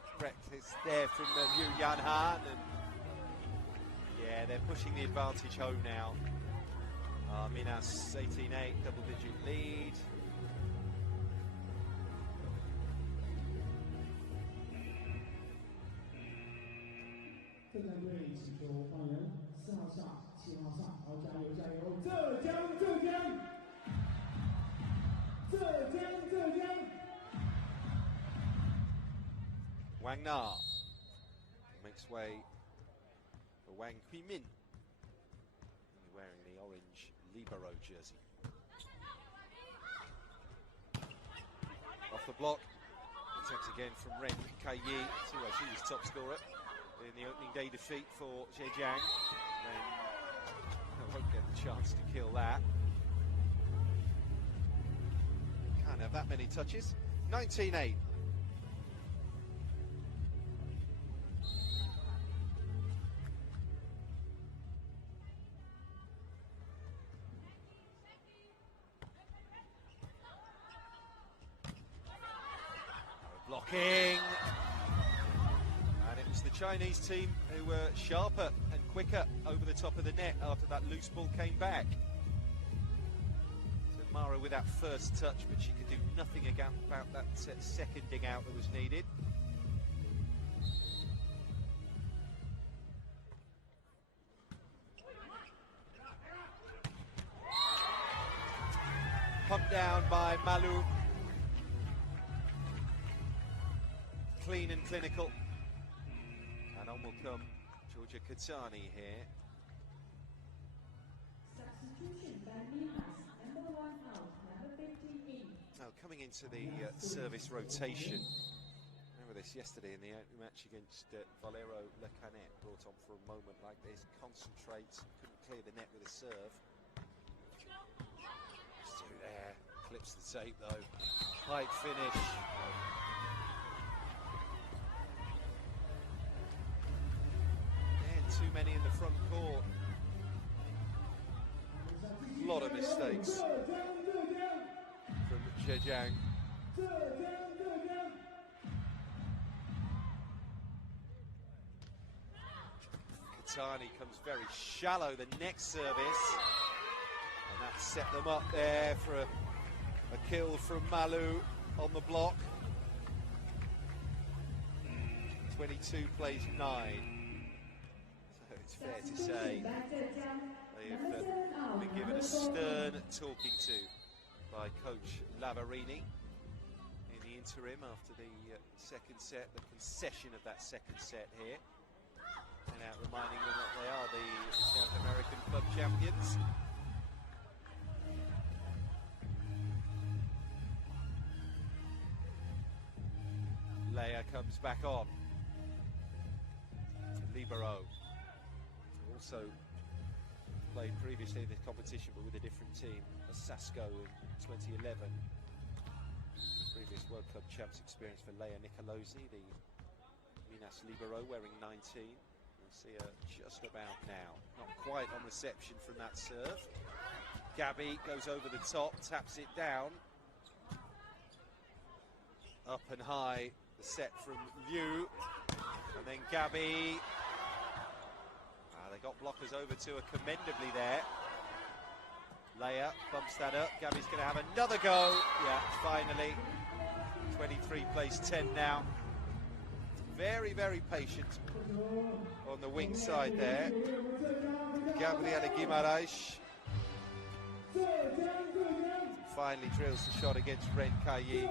is there from Liu Yanhan. And yeah, they're pushing the advantage home now. Minas 18-8, double-digit lead. Wang Na makes way for Wang Huimin, wearing the orange libero jersey. Off the block, attempt again from Ren Kai Yi. See where she was top scorer in the opening day defeat for Zhejiang. Then won't get the chance to kill that. Can't have that many touches. 19-8. Blocking. And it was the Chinese team who were sharper and quicker over the top of the net after that loose ball came back. So Mara with that first touch, but she could do nothing about that second dig out that was needed. Pumped down by Malu. Clean and clinical. And on will come Georgia Katani here. Substitution by Minas, number 1 out, number 15 in. Now coming into the service rotation. Remember this yesterday in the match against Valero Lecanet, brought on for a moment like this, concentrates, couldn't clear the net with a serve. Still there, clips the tape though. Tight finish. Too many in the front court. mistakes from Zhejiang. Katani comes very shallow, the next service, and that set them up there for a kill from Malu on the block. 22 plays 9, so it's fair to say they've been given a stern talking to by Coach Lavarini in the interim after the second set, the concession of that second set here. And out reminding them that they are the South American club champions. Leia comes back on. Libero, who also played previously in this competition but with a different team, as Sasko in 2011. Previous World Club Champs experience for Leia Nicolosi, the Minas Libero, wearing 19. We'll see her just about now. Not quite on reception from that serve. Gabby goes over the top, taps it down. Up and high, the set from Liu. And then Gabby. They got blockers over to her commendably there. Leia bumps that up. Gabby's going to have another go. Yeah, finally. 23 plays 10 now. Very, very patient on the wing side there. Gabriela Guimaraes finally drills the shot against Ren Kayi.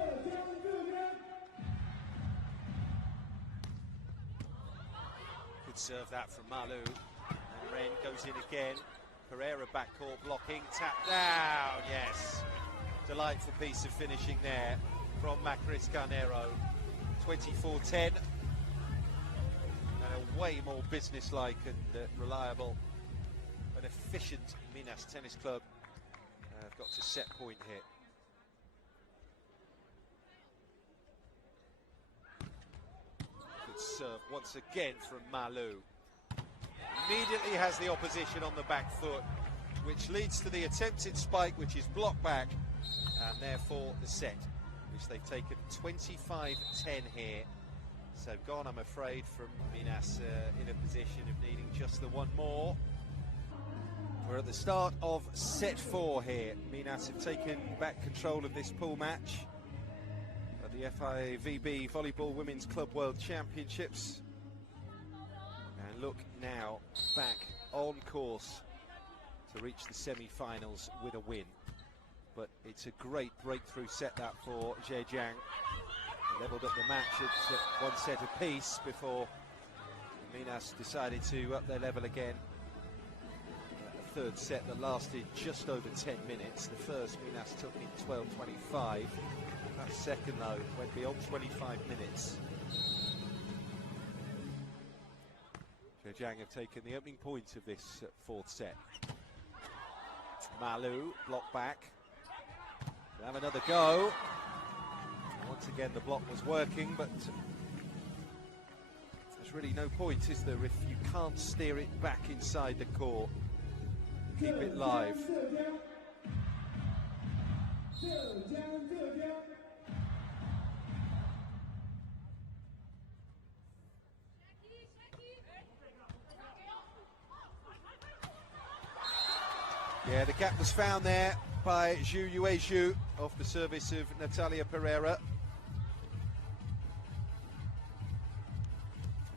Good serve that from Malu. And Ren goes in again. Pereira backcourt blocking, tap down, yes. Delightful piece of finishing there from Macris Carnero. 24-10. And a way more businesslike and reliable and efficient Minas Tennis Club have got to set point here. Good serve once again from Malu. Immediately has the opposition on the back foot, which leads to the attempted spike, which is blocked back, and therefore the set, which they've taken 25-10 here. So gone, I'm afraid, from Minas in a position of needing just the one more. We're at the start of set 4 here. Minas have taken back control of this pool match at the FIVB Volleyball Women's Club World Championships. And look now back on course to reach the semi-finals with a win. But it's a great breakthrough set that for Zhejiang. They levelled up the match at 1 set apiece before Minas decided to up their level again. A third set that lasted just over 10 minutes. The first Minas took in 12:25. That second, though, went beyond 25 minutes. Zhejiang have taken the opening point of this fourth set. Malu, block back. We'll have another go. Once again, the block was working, but there's really no point, is there, if you can't steer it back inside the court, keep it live. Yeah, the gap was found there by Zhu Yuezhu off the service of Natalia Pereira.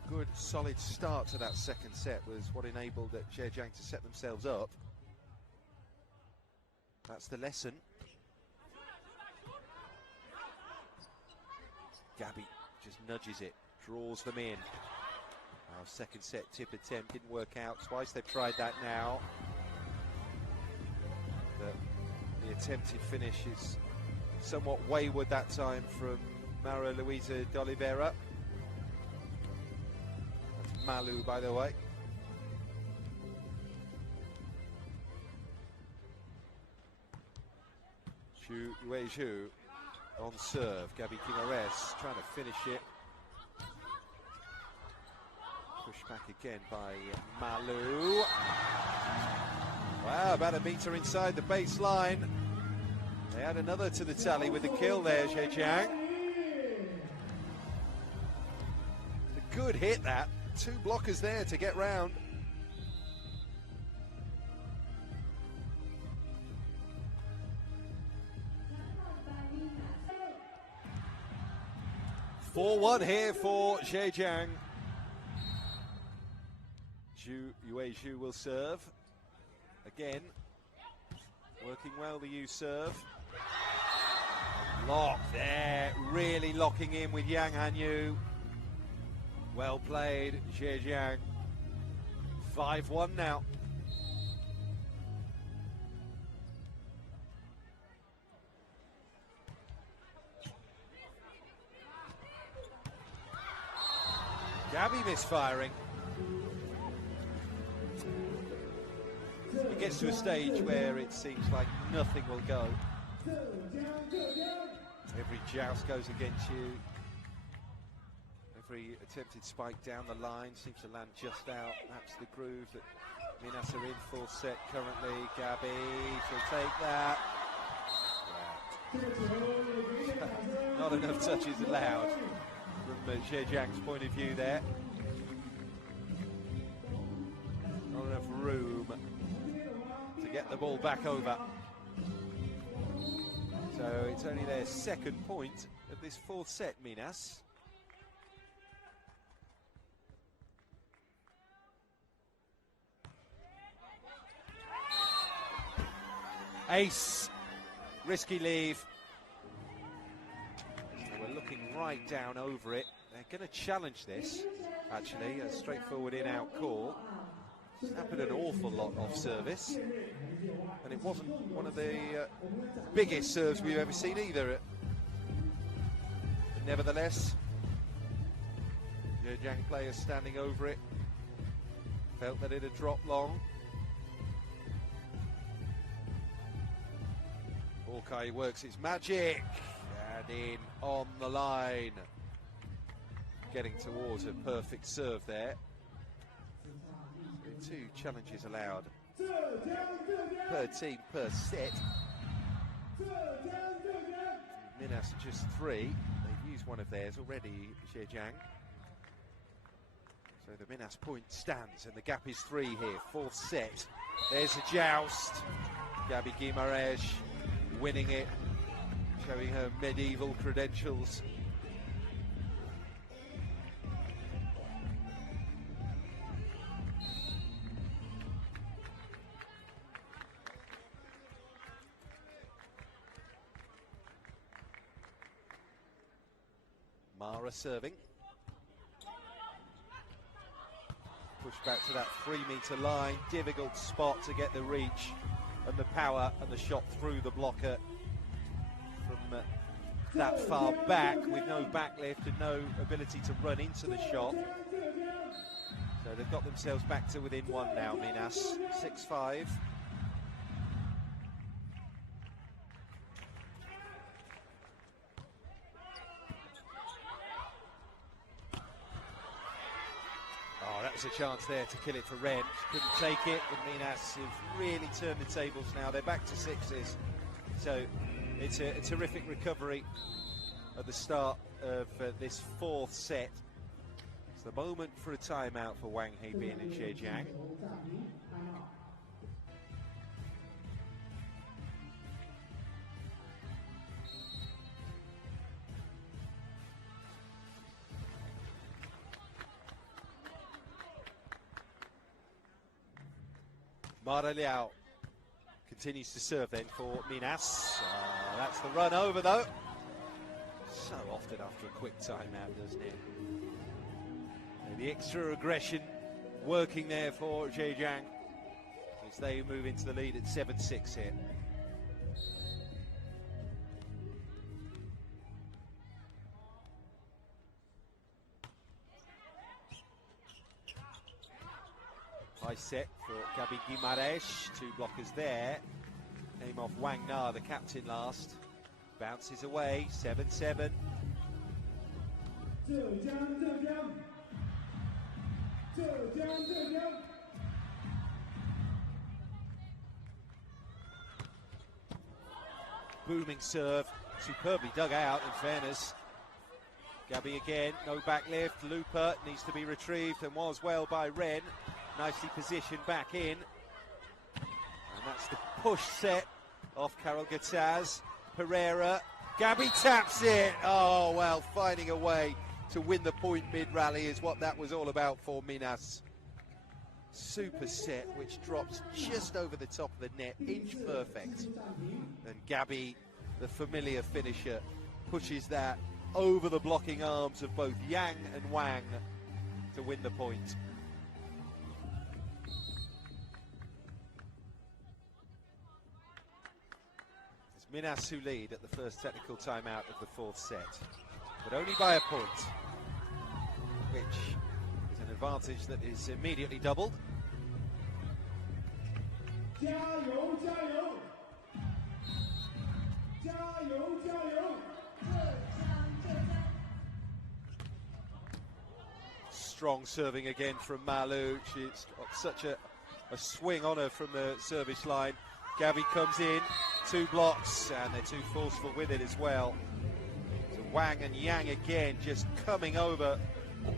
A good, solid start to that second set was what enabled Zhejiang to set themselves up. That's the lesson. Gabby just nudges it, draws them in. Our second set tip attempt didn't work out twice. They've tried that now. The attempted finish is somewhat wayward that time from Maria Luisa de Oliveira. That's Malu, by the way. Zhu Yuezhu on serve. Gabby Guimaraes trying to finish it. Pushed back again by Malu. Wow, about a metre inside the baseline. They add another to the tally with the kill there, Zhejiang. A good hit that. 2 blockers there to get round. (4-1) here for Zhejiang. Yue Zhu will serve. Again, working well the Yu serve. Lock there, really locking in with Yang Hanyu. Well played, Zhejiang. 5-1 now. Gabby misfiring. It gets to a stage where it seems like nothing will go. Every joust goes against you. Every attempted spike down the line seems to land just out. That's the groove that Minas are in full set currently. Gabby, she'll take that. Yeah. Not enough touches allowed from Zhejiang's point of view there. Not enough room to get the ball back over. So it's only their second point of this 4th set, Minas. Ace, risky leave. So we're looking right down over it. They're going to challenge this, actually, a straightforward in-out call. It's happened an awful lot off service, and it wasn't one of the biggest serves we've ever seen either. But nevertheless, Zhejiang players standing over it, felt that it had dropped long. Hawkeye works its magic, and in on the line. Getting towards a perfect serve there. 2 challenges allowed per team per set. Minas just 3. They've used one of theirs already, Zhejiang. So the Minas point stands, and the gap is 3 here. 4th set. There's a joust. Gabby Guimaraes winning it, showing her medieval credentials. Mara serving. Push back to that 3-metre line. Difficult spot to get the reach and the power and the shot through the blocker from that far back, with no backlift and no ability to run into the shot. So they've got themselves back to within 1 now, Minas. 6-5. Oh, that was a chance there to kill it for Ren. She couldn't take it, and Minas have really turned the tables now. They're back to 6s. So it's a terrific recovery at the start of this 4th set. It's the moment for a timeout for Wang Heibin and Zhejiang. Mara Liao continues to serve then for Minas. That's the run over though. So often after a quick timeout, doesn't it? And the extra aggression working there for Zhejiang as they move into the lead at 7-6 here. High set for Gabby Guimaraes. 2 blockers there. Came off Wang Na, the captain, last. Bounces away. 7-7. booming serve, superbly dug out in fairness. Gabby again, no back lift, Looper needs to be retrieved and was well by Ren. Nicely positioned back in. And that's the push set off Carol Gataz. Pereira, Gabby taps it. Oh, well, finding a way to win the point mid-rally is what that was all about for Minas. Super set, which drops just over the top of the net, inch perfect. And Gabby, the familiar finisher, pushes that over the blocking arms of both Yang and Wang to win the point. It's Minas who lead at the first technical timeout of the fourth set, but only by a point, which is an advantage that is immediately doubled. Strong serving again from Malu. She's got such a swing on her from the service line. Gabby comes in, 2 blocks, and they're too forceful with it as well. So Wang and Yang again just coming over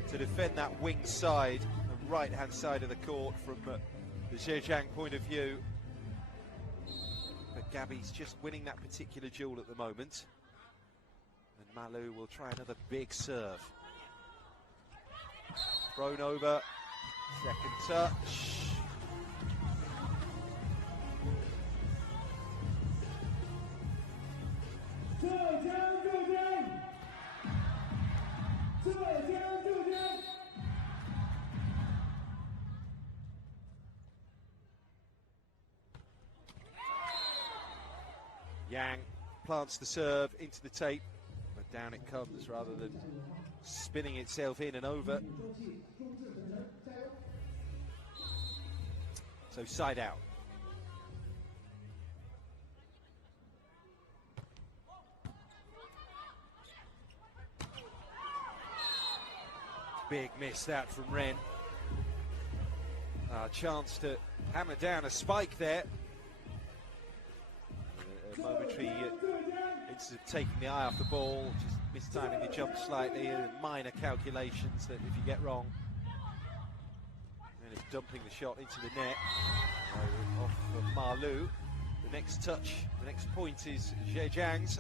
to defend that wing side, the right-hand side of the court from the Zhejiang point of view. But Gabby's just winning that particular duel at the moment. And Malu will try another big serve. Thrown over, second touch. Yang plants the serve into the tape, but down it comes rather than spinning itself in and over. So side out. Big miss that from Ren. Chance to hammer down a spike there. A momentary instead of taking the eye off the ball, just mistiming the jump slightly, minor calculations that if you get wrong, and it's dumping the shot into the net. Off of Malu. The next touch, the next point is Zhejiang's.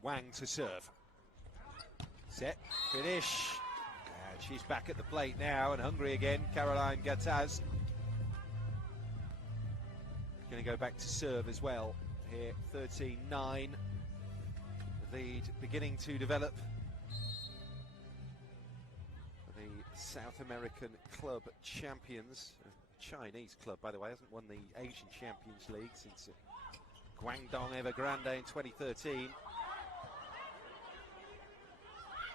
Wang to serve. Set, finish. And she's back at the plate now and hungry again, Caroline Gataz. Going to go back to serve as well here, 13-9. The lead beginning to develop for the South American Club Champions. A Chinese club, by the way, hasn't won the Asian Champions League since Guangdong Evergrande in 2013.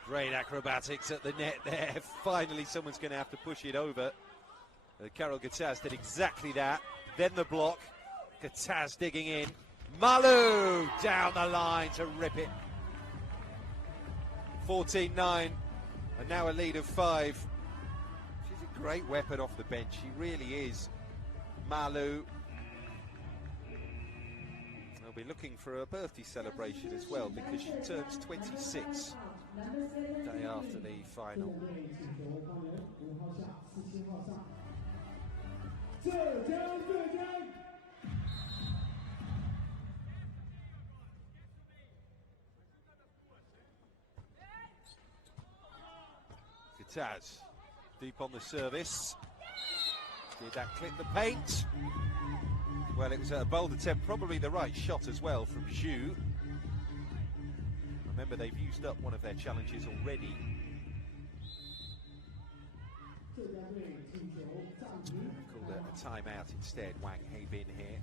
Great acrobatics at the net there. Finally, someone's going to have to push it over. Carol Gataz did exactly that. Then the block. Gataz digging in. Malu down the line to rip it. 14-9, and now a lead of 5. She's a great weapon off the bench. She really is. Malu. They'll be looking for a birthday celebration as well because she turns 26 the day after the final. Gataz deep on the service. Did that clip the paint? Well, it was a bold attempt, probably the right shot as well from Zhu. Remember, they've used up one of their challenges already. Called a timeout instead. Wang Hei Bin here.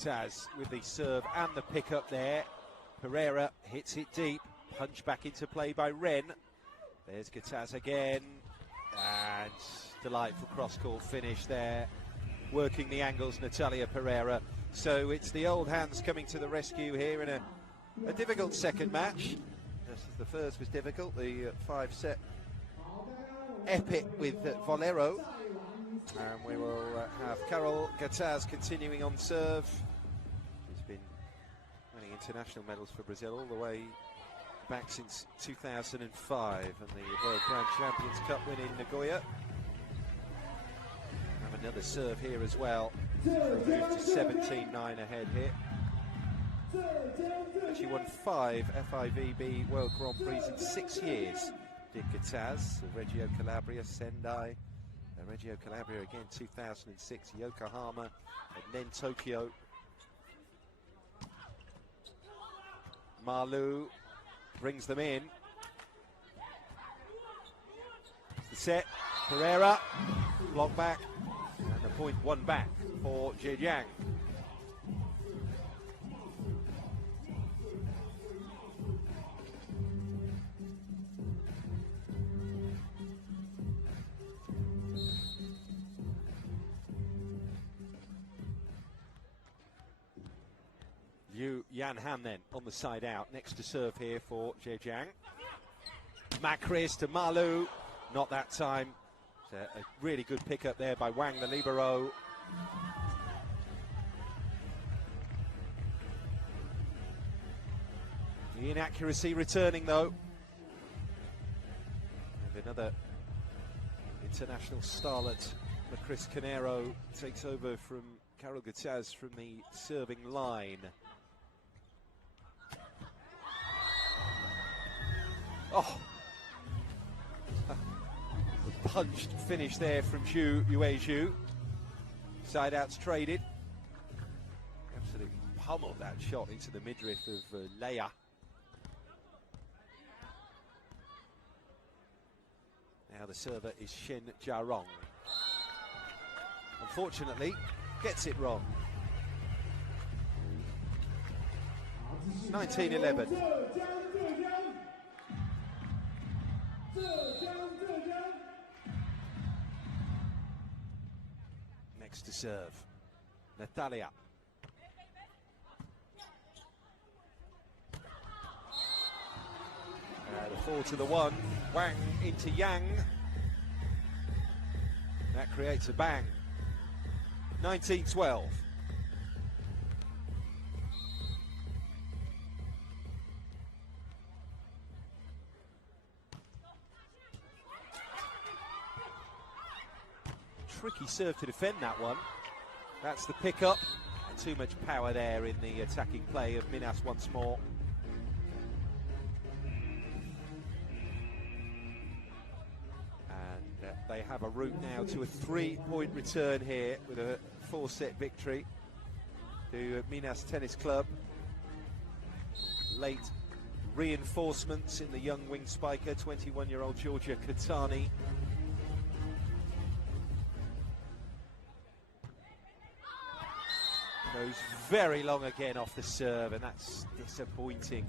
Guitaz with the serve and the pick-up there. Pereira hits it deep, punch back into play by Ren. There's Guitaz again, and delightful cross-court finish there, working the angles, Natalia Pereira. So it's the old hands coming to the rescue here in a difficult second match. Just as the first was difficult, the 5-set epic with Valero. And we will have Carol Guitaz continuing on serve. He's been winning international medals for Brazil all the way back since 2005 and the World Grand Champions Cup win in Nagoya. Have another serve here as well. Move to 17-9 ahead here. She won 5 FIVB World Grand Prix in 6 years. Did Guitaz, Reggio Calabria, Sendai, Reggio Calabria again 2006, Yokohama, and then Tokyo. Malu brings them in. The set, Pereira, block back, and the point one back for Zhejiang. Yan Han then on the side out, next to serve here for Zhejiang. Macris to Malu, not that time. It's a really good pick-up there by Wang, the libero. The inaccuracy returning though. And another international starlet, Macris Canero, takes over from Carol Guitaz from the serving line. Oh, the punched finish there from Yue Zhu. Side outs traded. Absolutely pummeled that shot into the midriff of Leia. Now the server is Shen Jiarong. Unfortunately, gets it wrong. 19-11. Next to serve, Natalia. The 4-1, Wang into Yang. That creates a bang. 19-12. Tricky serve to defend that one. That's the pickup. Too much power there in the attacking play of Minas once more. And they have a route now to a 3-point return here with a 4-set victory to Minas Tennis Club. Late reinforcements in the young wing spiker, 21-year-old Georgia Katani. Goes very long again off the serve, and that's disappointing.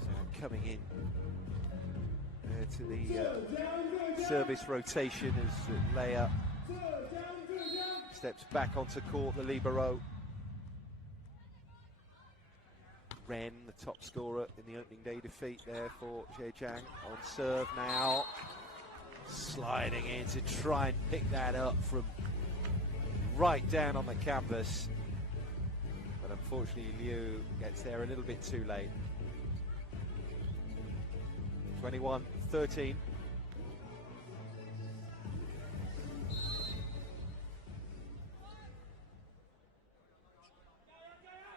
So coming in to the service rotation as Leia steps back onto court, the libero. Ren, the top scorer in the opening day defeat there for Zhejiang, on serve now. Sliding in to try and pick that up from right down on the canvas, but unfortunately Liu gets there a little bit too late. 21-13.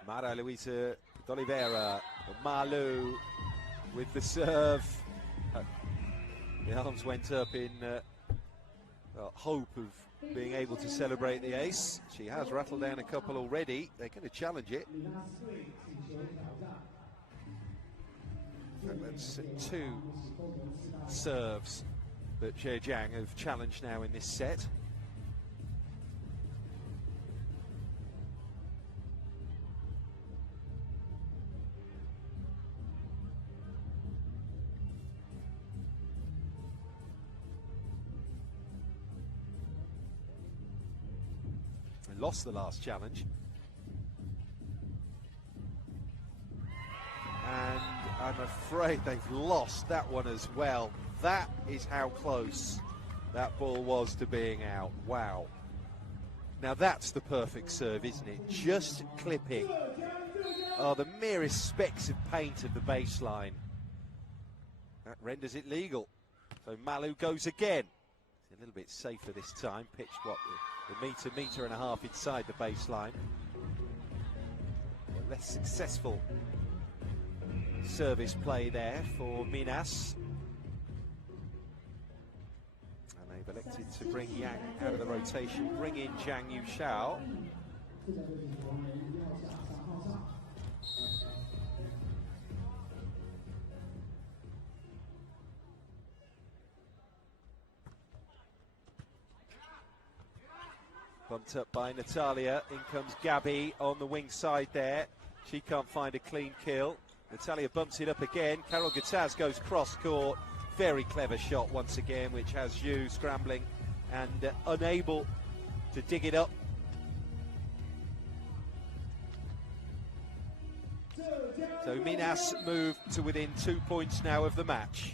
Mara Luisa D'Oliveira, Malu with the serve. The arms went up in hope of being able to celebrate the ace. She has rattled down a couple already. They're going to challenge it. That's 2 serves that Zhejiang have challenged now in this set. lost the last challenge. And I'm afraid they've lost that one as well. That is how close that ball was to being out. Wow. Now that's the perfect serve, isn't it? Just clipping the merest specks of paint of the baseline. That renders it legal. So Malu goes again. It's a little bit safer this time. Pitched, what, the metre and a half inside the baseline. A less successful service play there for Minas. And they've elected to bring Yang out of the rotation, bring in Zhang Yushao. Bumped up by Natalia. In comes Gabby on the wing side there. She can't find a clean kill. Natalia bumps it up again. Carol Gataz goes cross court. Very clever shot once again, which has Zhu scrambling and unable to dig it up. So Minas move to within 2 points now of the match.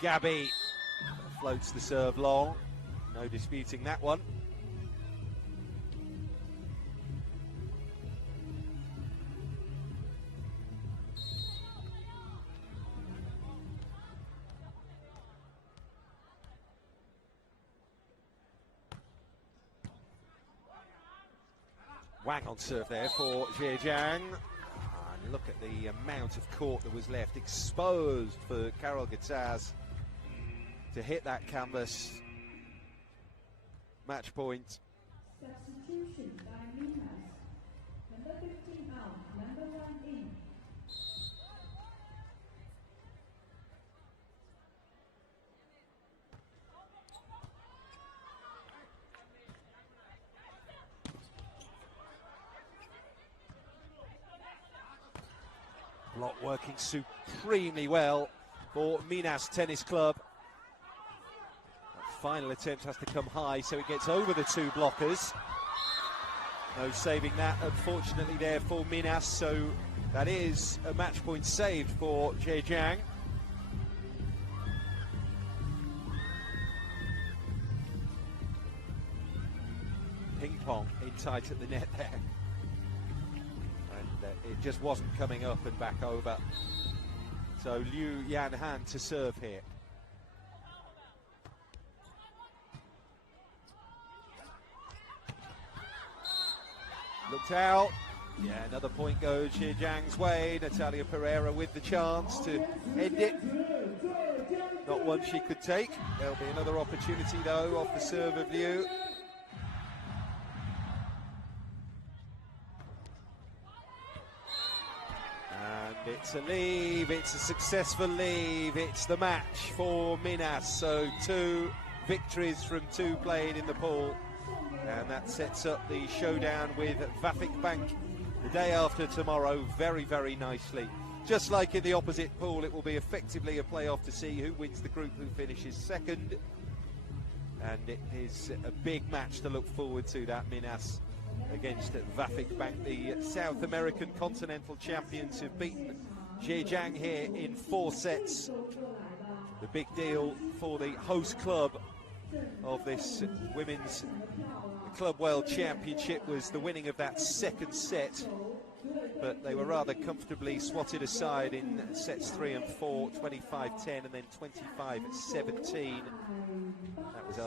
Gabby floats the serve long. No disputing that one. Wang on serve there for Zhejiang. And look at the amount of court that was left exposed for Carol Gataz to hit that canvas. Match point. Substitution by Minas. Number 15 out, number 1 in. Block working supremely well for Minas Tennis Club. Final attempt has to come high, so it gets over the two blockers. No saving that, unfortunately, there for Minas, so that is a match point saved for Zhejiang. Ping pong in tight at the net there. And it just wasn't coming up and back over. So Liu Yanhan to serve here. Looked out. Yeah, another point goes Zhejiang's way. Natalia Pereira with the chance to end it. Not one she could take. There'll be another opportunity though off the serve of Liu. And it's a leave. It's a successful leave. It's the match for Minas. So 2 victories from 2 played in the pool. And that sets up the showdown with Vafik Bank the day after tomorrow very, very nicely. Just like in the opposite pool, it will be effectively a playoff to see who wins the group, who finishes second. And it is a big match to look forward to, that Minas against Vafik Bank, the South American continental champions who've beaten Zhejiang here in 4 sets. The big deal for the host club of this Women's Club World Championship was the winning of that second set, but they were rather comfortably swatted aside in sets 3 and 4, 25-10 and then 25-17.